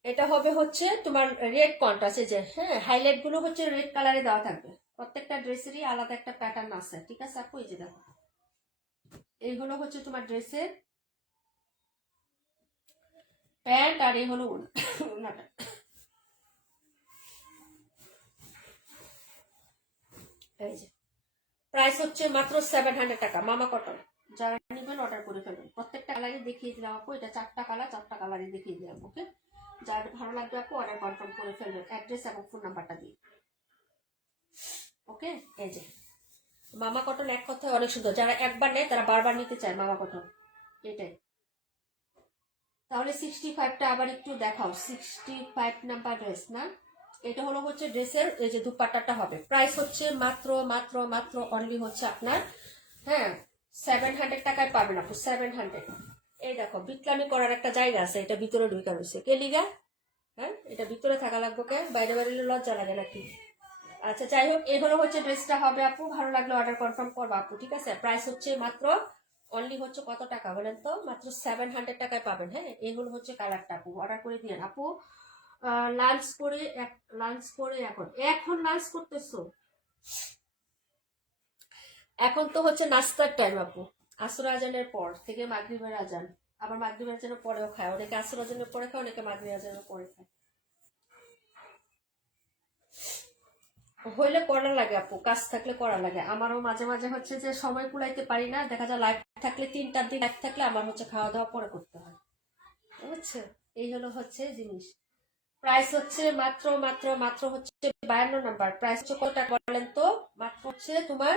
এটা হবে হচ্ছে তোমার রেড কন্ট্রাস্ট, এই যে হ্যাঁ হাইলাইট গুলো হচ্ছে রেড কালারে দেওয়া থাকবে। প্রত্যেকটা ড্রেসেরই আলাদা একটা প্যাটার্ন আছে, ঠিক আছে আপু। এই যে দেখো, এইগুলো হচ্ছে তোমার ড্রেসের প্যান্ট, আর এই হলো ওড়নাটা। এই যে প্রাইস হচ্ছে মাত্র 700 টাকা, মামা কটন। যারা নিবেন অর্ডার করে ফেলবেন। প্রত্যেকটা কালারই দেখিয়ে দিলাম আপু, এটা 4টা কালার, 4টা কালারই দেখিয়ে দিলাম। ওকে, যার ভালো লাগবে আপু অর্ডার কনফার্ম করে ফেলবেন অ্যাড্রেস এবং ফোন নাম্বারটা দিয়ে। ওকে, এই যে মামা কটন এক কথায় অনেক সুন্দর, যারা একবার নেয় তারা বারবার নিতে চায় মামা কটন, এটাই। তাহলে 65টা আবার একটু দেখাও, 65 নাম্বার ড্রেস না। এটা হলো হচ্ছে ড্রেসের এই যে দুপাট্টাটা হবে। প্রাইস হচ্ছে মাত্র মাত্র মাত্র অনলি হচ্ছে আপনার, হ্যাঁ, 700 টাকায় পাবেন আপু, 700। এই দেখো বিটলামি করার একটা জায়গা আছে, এটা ভিতরে ঢুকা রয়েছে কে লিগা, হ্যাঁ এটা ভিতরে থাকা লাগবে কে, বাইরে বাইরে লজ্জা লাগে নাকি। আচ্ছা যাই হোক, এই হলো হচ্ছে ড্রেসটা হবে আপু, ভালো লাগলে অর্ডার কনফার্ম করবো আপু, ঠিক আছে। প্রাইস হচ্ছে মাত্র অনলি হচ্ছে কত টাকা বলেন তো, মাত্র 700 টাকায় পাবেন। হ্যাঁ, এইগুলো হচ্ছে কালারটা আপু, অর্ডার করে দিন আপু। লাঞ্চ করে লাঞ্চ করে এখন এখন লাঞ্চ করতেছো, এখন তো হচ্ছে নাস্তার টাইম আপু। আসর আজানের পর থেকে মাগরিবের আজান, আবার মাগরিবের আজানের পরেও খায় অনেকে, আসর আজানের পরে খায় অনেকে মাগরিব আজানের পরে খায়। হইলে করা লাগে আপু, কাজ থাকলে করা লাগে। আমারও মাঝে মাঝে হচ্ছে যে সময় কুলাইতে পারি না, দেখা যায় লাইভ থাকলে 3টার দিকে লাইভ থাকলে আমার হচ্ছে খাওয়া দাওয়া পরে করতে হয়, বুঝছো? এই হলো হচ্ছে জিনিস। প্রাইস হচ্ছে মাত্র মাত্র মাত্র হচ্ছে 52 নাম্বার। প্রাইস হচ্ছে কত টাকা বলেন তো? মাত্র হচ্ছে তোমার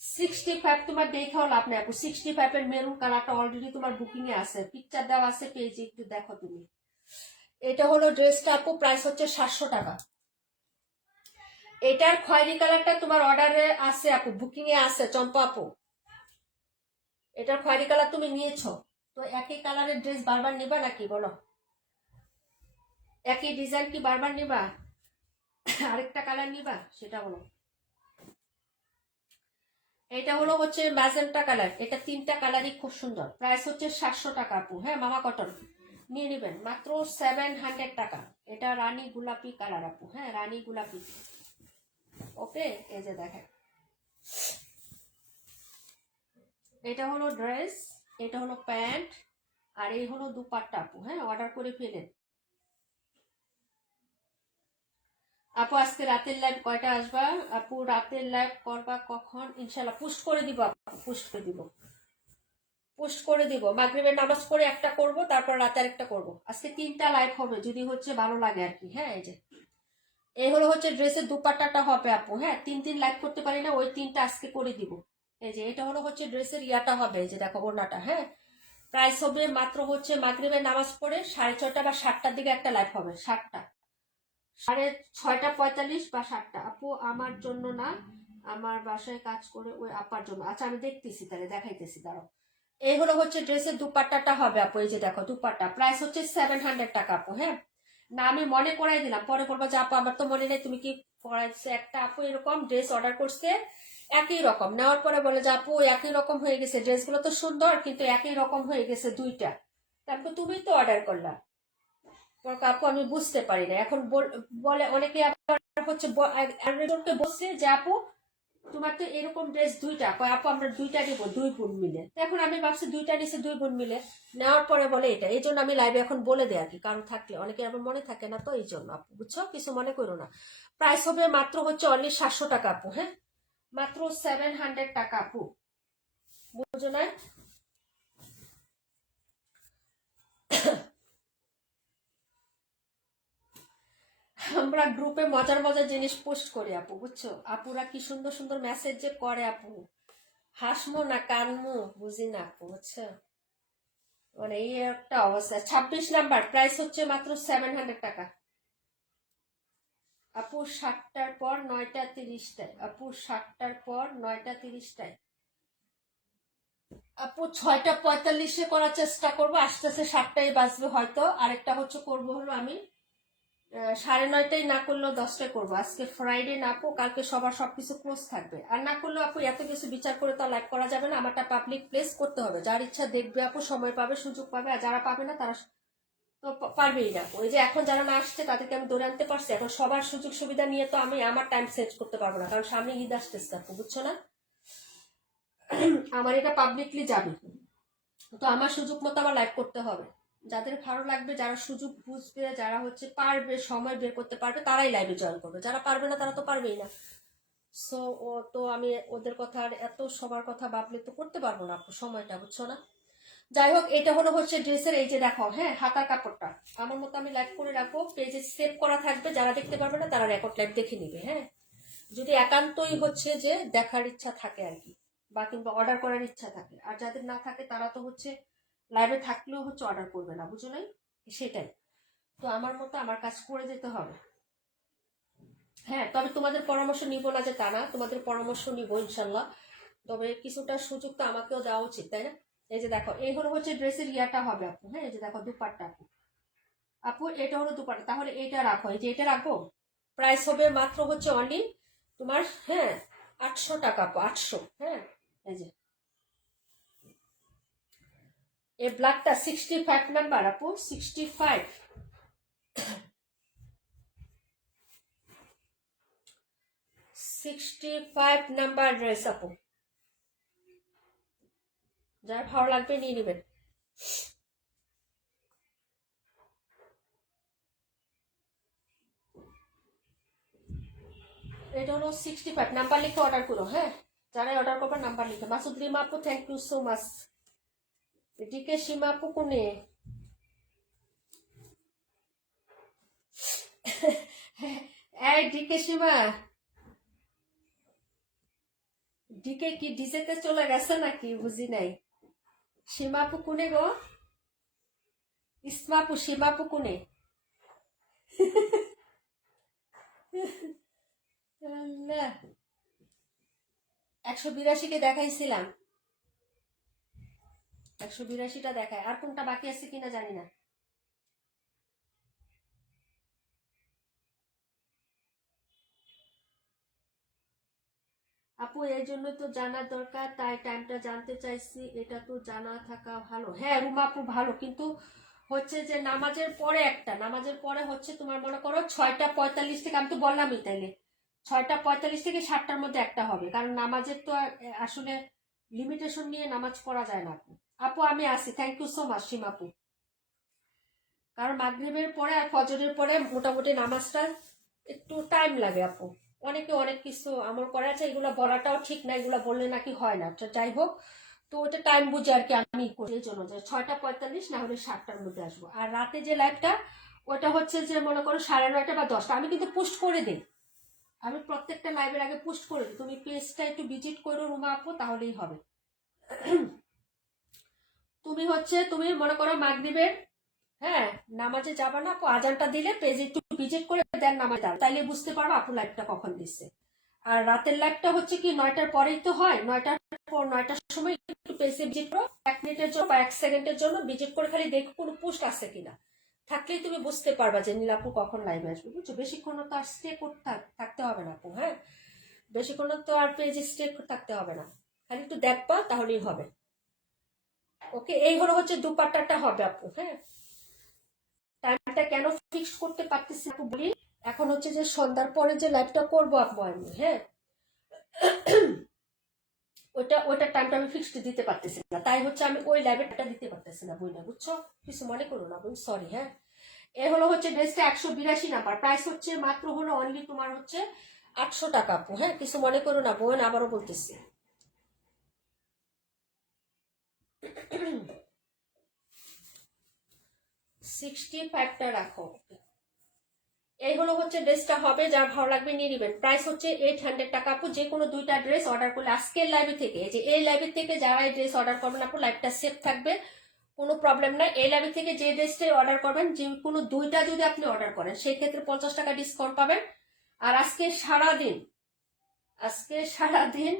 65। তোমার দেখাও লাভ নেই আপু, 65 এর মেরুন কালারটা অলরেডি তোমার বুকিং এ আছে, পিকচার দেওয়া আছে পেজে, একটু দেখো তুমি। এটা হলো ড্রেসটা আপু, প্রাইস হচ্ছে 700 টাকা। এটার খয়েরি কালারটা তোমার অর্ডারে আছে আপু, বুকিং এ আছে চম্পা আপু। এটার খয়েরি কালার তুমি নিয়েছো তো, একই কালারের ড্রেস বারবার নিবা নাকি বলো? একই ডিজাইন কি বারবার নিবা? আরেকটা কালার নিবা সেটা বলো। এটা হলো হচ্ছে ম্যাজেন্টা কালার, এটা 3টা কালারই খুব সুন্দর। প্রাইস হচ্ছে 700 টাকা আপু। হ্যাঁ, মামা কটন নিয়ে নেবেন মাত্র 700 টাকা। এটা রানী গোলাপি কালার আপু, হ্যাঁ রানী গোলাপি। ওকে, এই যে দেখেন, এটা হলো ড্রেস, এটা হলো প্যান্ট, আর এই হলো দুপাট্টা আপু। হ্যাঁ, অর্ডার করে ফেলেন আপু। আজকে রাতের লাইভ কয়টা আসবা আপু? রাতের লাইভ করবা কখন? ইনশাল্লাহ পোস্ট করে দিব আপু, পোস্ট করে দিব, পোস্ট করে দিব। মাগরিবের নামাজ পড়ে একটা করব, তারপর রাতে আরেকটা করব। আজকে 3টা লাইভ হবে, যদি হচ্ছে ভালো লাগে আর কি। হ্যাঁ, এই যে এই হলো হচ্ছে ড্রেসের দুপাট্টাটা হবে আপু। হ্যাঁ, 3 লাইভ করতে পারি না, ওই 3টা আজকে করে দিব। এই যে এটা হলো হচ্ছে ড্রেসের ইয়াটা হবে, এই যে দেখো ওড়নাটা। হ্যাঁ, প্রাইস হবে মাত্র হচ্ছে মাগরিবের নামাজ পড়ে 6:30 বা 7টার দিকে একটা লাইভ হবে। 7টা, 6:45 বা 7টা আপু। আমার জন্য না, আমার বাসায় কাজ করে ওই আপার জন্য। আচ্ছা, আমি দেখতেছি, তাহলে দেখাইতেছি, দাঁড়াও। এই হলো হচ্ছে ড্রেসের দুপাট্টাটা হবে আপু। এই যে দেখো দুপাট্টা, প্রাইস হচ্ছে 700 টাকা আপু। হ্যাঁ, না আমি মনে করাই দিলাম, পরে বলবো যে আপু আমার তো মনে নেই, তুমি কি করাইছে। একটা আপু এরকম ড্রেস অর্ডার করছে একই রকম, নেওয়ার পরে বলে যে আপু একই রকম হয়ে গেছে, ড্রেসগুলো তো সুন্দর কিন্তু একই রকম হয়ে গেছে দুইটা। তারপর তুমি তো অর্ডার করলা। আপু আমি বুঝতে পারি না এখন। বলে অনেকে আবার হচ্ছে আরেকজনকে বলছে যে আপু তোমার তো এরকম ড্রেস দুইটা, কয় আপু আমরা দুইটা নিব 2 বোন মিলে। এখন আমি ভাবছি দুইটা নিচে 2 বোন মিলে, নেওয়ার পরে বলে এটা। এই জন্য আমি লাইভে এখন বলে দেয় আর কি, কারণ থাকলে অনেকে আবার মনে থাকে না, তো এই জন্য আপু, বুঝছো? কিছু মনে করো না। প্রাইস হবে মাত্র হচ্ছে অনলি 700 টাকা আপু। হ্যাঁ, মাত্র 700 টাকা আপু, বুঝো না? আমরা গ্রুপে মজার মজার জিনিস পোস্ট করি আপু, বুঝছো? আপুরা কি সুন্দর সুন্দর মেসেজ যে করে আপু, হাসমো না কানমো বুঝি না আপু, বুঝছো? মানে এই একটা অবস্থা। 26 নাম্বার, প্রাইস হচ্ছে মাত্র 700 টাকা আপু। 7টার পর 9:30টায় আপু, 7টার পর 9:30টায় আপু। 6:45-এ করার চেষ্টা করবো, আস্তে আস্তে 7টাই বাজবে হয়তো। আরেকটা হচ্ছে করবো হলো আমি 9:30টায় না করলেও 10টায় করবো। আজকে ফ্রাইডে না আপু, কালকে সবার সবকিছু ক্লোজ থাকবে। আর না করলেও আপু এত কিছু বিচার করে তো লাইভ করা যাবে না, আমারটা পাবলিক প্লেস করতে হবে। যার ইচ্ছা দেখবে আপু, সময় পাবে, সুযোগ পাবে। আর যারা পাবে না তারা তো পারবেই না। ওই যে এখন যারা না আসছে তাদেরকে আমি ধরে আনতে পারছি, এখন সবার সুযোগ সুবিধা নিয়ে তো আমি আমার টাইম সেট করতে পারবো না, কারণ সামনে ঈদ আসতেছে আপু, বুঝছো না? আমার এটা পাবলিকলি যাবে, তো আমার সুযোগ মতো আমার লাইভ করতে হবে। যাদের ভালো লাগবে, যারা সুযোগ বুঝবে, যারা হচ্ছে পারবে, সময় বের করতে পারবে, তারাই লাইভে জয়েন করবে। যারা পারবে না তারা তো পারবেই না। সো ও তো আমি ওদের কথা আর এত সবার কথা ভাবলে তো করতে পারবো না আপু, সময়টা, বুঝছো না? যাই হোক, এটা হলো হচ্ছে ড্রেসের, এই যে দেখো, হ্যাঁ হাতার কাপড়টা। আমার মতো আমি লাইভ করে রাখবো, পেজে সেভ করা থাকবে, যারা দেখতে পারবে না তারা রেকর্ড লাইভ দেখে নিবে। হ্যাঁ, যদি একান্তই হচ্ছে যে দেখার ইচ্ছা থাকে আর কি, বা কিংবা অর্ডার করার ইচ্ছা থাকে। আর যাদের না থাকে তারা তো হচ্ছে লাইভে থাকলেও হচ্ছে অর্ডার করবে না, বুঝো নাই? সেটাই তো, আমার মতো আমার কাজ করে যেতে হবে। হ্যাঁ, তবে তোমাদের পরামর্শ নিব না যে তা না, তোমাদের পরামর্শ নিব ইনশাল্লাহ। তবে কিছুটা সুযোগ তো আমাকেও দেওয়া উচিত, তাই না? এই যে দেখো, এই হলো হচ্ছে ড্রেসের ইয়াটা হবে আপু। হ্যাঁ, এই যে দেখো দুপাট্টা আপু। আপু এটা হলো দুপাট্টা, তাহলে এটা রাখো, এই যে এটা রাখো। প্রাইস হবে মাত্র হচ্ছে অনলি তোমার, হ্যাঁ 800 টাকা আপু, 800। হ্যাঁ, এই যে এই ব্ল্যাকটা 65 নাম্বার আপু, 65, 65 নাম্বার ড্রেস আপু। যার ভালো লাগবে নিয়ে নেবেন। এটা হলো 65 নাম্বার লিখে অর্ডার করো। হ্যাঁ, যারাই অর্ডার করবে নাম্বার লিখে। মাসুদ রিমা আপু thank you so much. DK Seema আপু কোনে? এই ডিকে সীমা, ডিকে কি ডিজেতে চলে গেছে নাকি বুঝি নাই। সীমা আপু কোনে গো? ইসমা আপু, সীমা আপু কোনে? 182কে দেখাইছিলাম, 182টা দেখায়। আর কোনটা বাকি আছে কিনা জানি না। আপু এই জন্য তো জানার দরকার, তাই টাইমটা জানতে চাইছি। এটা তো জানা থাকা ভালো। হ্যাঁ রুমা আপু ভালো, কিন্তু হচ্ছে যে নামাজের পরে একটা, নামাজের পরে হচ্ছে তোমার মনে করো 6টা 45 থেকে, আমি তো বললামই তাইলে 6টা 45 থেকে 7টার মধ্যে একটা হবে, কারণ নামাজের তো আসলে লিমিটেশন নিয়ে নামাজ পড়া যায় না। আপু আপু আমি আসি, থ্যাংক ইউ সো মাচ সীমা আপু। কারণ মাগরিবের পরে আর ফজরের পরে মোটামুটি নামাজটা একটু টাইম লাগে আপু। অনেকে অনেক কিছু আমল করে আছে, এগুলো বলাটাও ঠিক না, এগুলো বললে নাকি হয় না। তো যাই হোক, তো ওটা টাইম বুঝে আর কি আমি করি, এই জন্য যে 6টা 45 না হলে 7টার মধ্যে আসবো। আর রাতে যে লাইভটা ওটা হচ্ছে যে মনে করো 9:30 বা 10টা, আমি কিন্তু পোস্ট করে দিই। আমি প্রত্যেকটা লাইভের আগে পোস্ট করে দিই। তুমি পেজটা একটু ভিজিট করো রুমা আপু, তাহলেই হবে। তুমি হচ্ছে তুমি মনে করো মাগরিবের, হ্যাঁ নামাজে যাবা না আপু, আজানটা দিলে পেজে একটু ভিজিট করে দেন নামাজ দাও, তাইলে বুঝতে পারবো আপু লাইভটা কখন দিচ্ছে। আর রাতের লাইভটা হচ্ছে কি 9টার পরেই তো হয়, 9টার পর 9টার সময় একটু পেজে ভিজিট করো, 1 মিনিটের জন্য বা 1 সেকেন্ডের জন্য ভিজিট করে খালি দেখো কোনো পোস্ট আছে কিনা। থাকলেই তুমি বুঝতে পারবা যে নীলাপু কখন লাইভে আসবে, বুঝছো। বেশিক্ষণ তো আর স্টে করতে থাকতে হবে না আপু। হ্যাঁ, বেশিক্ষণ তো আর পেজে স্টে থাকতে হবে না, খালি একটু দেখবা তাহলেই হবে। ওকে, এই হলো হচ্ছে দুপাট্টাটা হবে আপু। হ্যাঁ, টাইমটা কেন ফিক্স করতে পারতেছি আপু বলি, এখন হচ্ছে যে সন্ধ্যার পরে যে লাইভটা করবো আপু আমি, হ্যাঁ ওইটা টাইমটা আমি ফিক্সড দিতে পারতেছি না, তাই হচ্ছে আমি ওই লাইভটা দিতে পারতেছি না বই না, বুঝছো। কিছু মনে করো না বোন, সরি। হ্যাঁ, এ হলো হচ্ছে ড্রেসটা 182 নাম্বার, প্রাইস হচ্ছে মাত্র হলো অনলি তোমার হচ্ছে 800 টাকা আপু। হ্যাঁ, কিছু মনে করো না বোন, আবারও বলতেছি। 65টা রাখো। এই হলো হচ্ছে ড্রেসটা হবে, যার ভালো লাগবে নিয়ে নেবেন। প্রাইস হচ্ছে 800 টাকা আপু। যে কোনো 2টা ড্রেস অর্ডার করলে আজকের লাইভে থেকে, যে এই লাইভে থেকে যারা এই ড্রেস অর্ডার করবেন আপু, লাইভটা সেভ থাকবে, কোনো প্রবলেম নাই। এই লাইভে থেকে যে ড্রেসটাই অর্ডার করবেন, যে কোনো 2টা যদি আপনি অর্ডার করেন সেই ক্ষেত্রে 50 টাকা ডিসকাউন্ট পাবেন। আর আজকে সারাদিন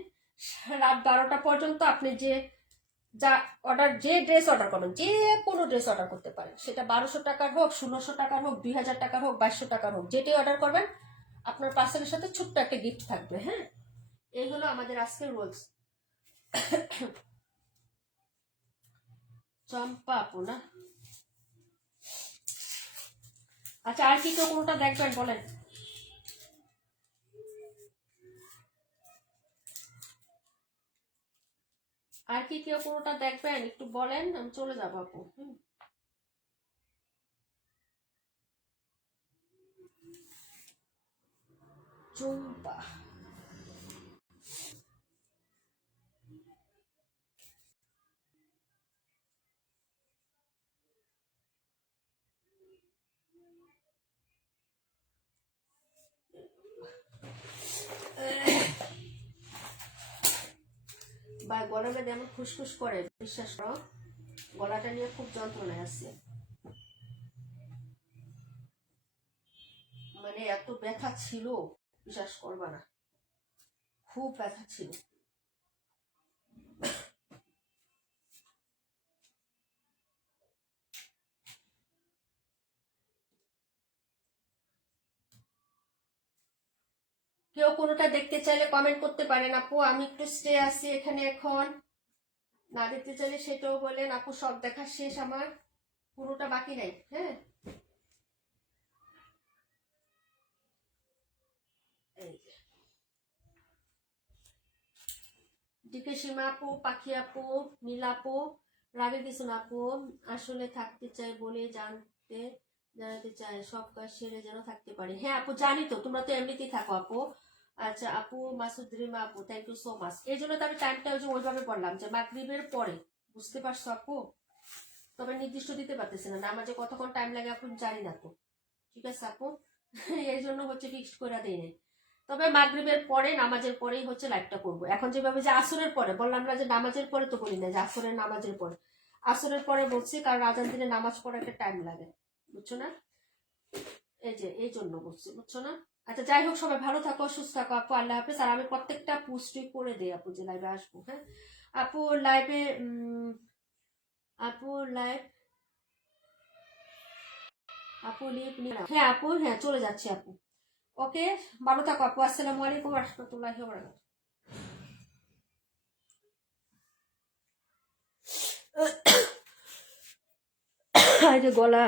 রাত 12টা পর্যন্ত আপনি যে যা যে ড্রেস অর্ডার করবেন, যে কোনো ড্রেস অর্ডার করতে পারেন, সেটা 1200 টাকার হোক, 1600 টাকার হোক, 2000 টাকার হোক, 2200 টাকার হোক, যেটাই অর্ডার করবেন আপনার পার্সেলের সাথে ছোট্ট একটা গিফট থাকবে। হ্যাঁ, এই হলো আমাদের আজকের রোলস। চম্পা আপু না? আচ্ছা, আর কি কেউ কোনোটা দেখবেন বলেন? আর কি কেউ কোনোটা দেখবেন একটু বলেন, আমি চলে যাবো আপু। চম্পা বা গরমে যেমন ফুসফুস করে, বিশ্বাস করো গলাটা নিয়ে খুব যন্ত্রণায় আছে, মানে এত ব্যথা ছিল বিশ্বাস করবা না, খুব ব্যথা ছিল। কেউ কোনোটা দেখতে চাইলে কমেন্ট করতে পারেন আপু, আমি একটু স্টে আছি এখানে এখন। না দেখতে চাইলে সেটাও বলেন আপু, সব দেখা শেষ আমার, পুরোটা বাকি নাই। হ্যাঁ, এই যে ডিকে সীমা আপু, পাখি আপু, নীলা আপু, রাগে কিছু না আপু, আসলে থাকতে চাই বলে জানাতে চাই, সব কাজ সেরে যেন থাকতে পারি। হ্যাঁ আপু জানি তো, তোমরা তো এমনিতেই থাকো আপু, আচ্ছা আপু মাসুদ রিমা আপু, থ্যাংক ইউ সো মাচ। এই জন্য তো আমি টাইমটা ওইভাবে বললাম যে মাগরিবের পরে, বুঝতে পারছো আপু? তবে নির্দিষ্ট দিতে পারতেছি না, নামাজে কতক্ষণ টাইম লাগে আপু জানি না তো। ঠিক আছে আপু, এই জন্য ফিক্সড করে দিই নাই। তবে মাগরিবের পরে, নামাজের পরেই লাইভটা করবো। এখন যেভাবে যে আসরের পরে বললাম না, যে নামাজের পরে তো বলি না, যে আসরের নামাজের পরে, আসরের পরে বলছি কারণ আজান দিনে নামাজ পড়া একটা টাইম লাগে, বুঝছো না? এই জন্য বলছি, বুঝছো না? আচ্ছা যাই হোক, সবাই ভালো থাকো, সুস্থ থাকো আপু, আল্লাহ হাফেজ। আর আমি প্রত্যেকটা পোস্টই করে দিই আপু, যে লাইভে আসবো। হ্যাঁ আপু লাইভে, আপু লাইভ, আপু লিভ নিয়ে নাও। হ্যাঁ আপু, হ্যাঁ চলে যাচ্ছি আপু। ওকে, ভালো থাকো আপু। আসসালামু আলাইকুম রহমতুল্লাহি ওয়া বারাকাতুহু। গলা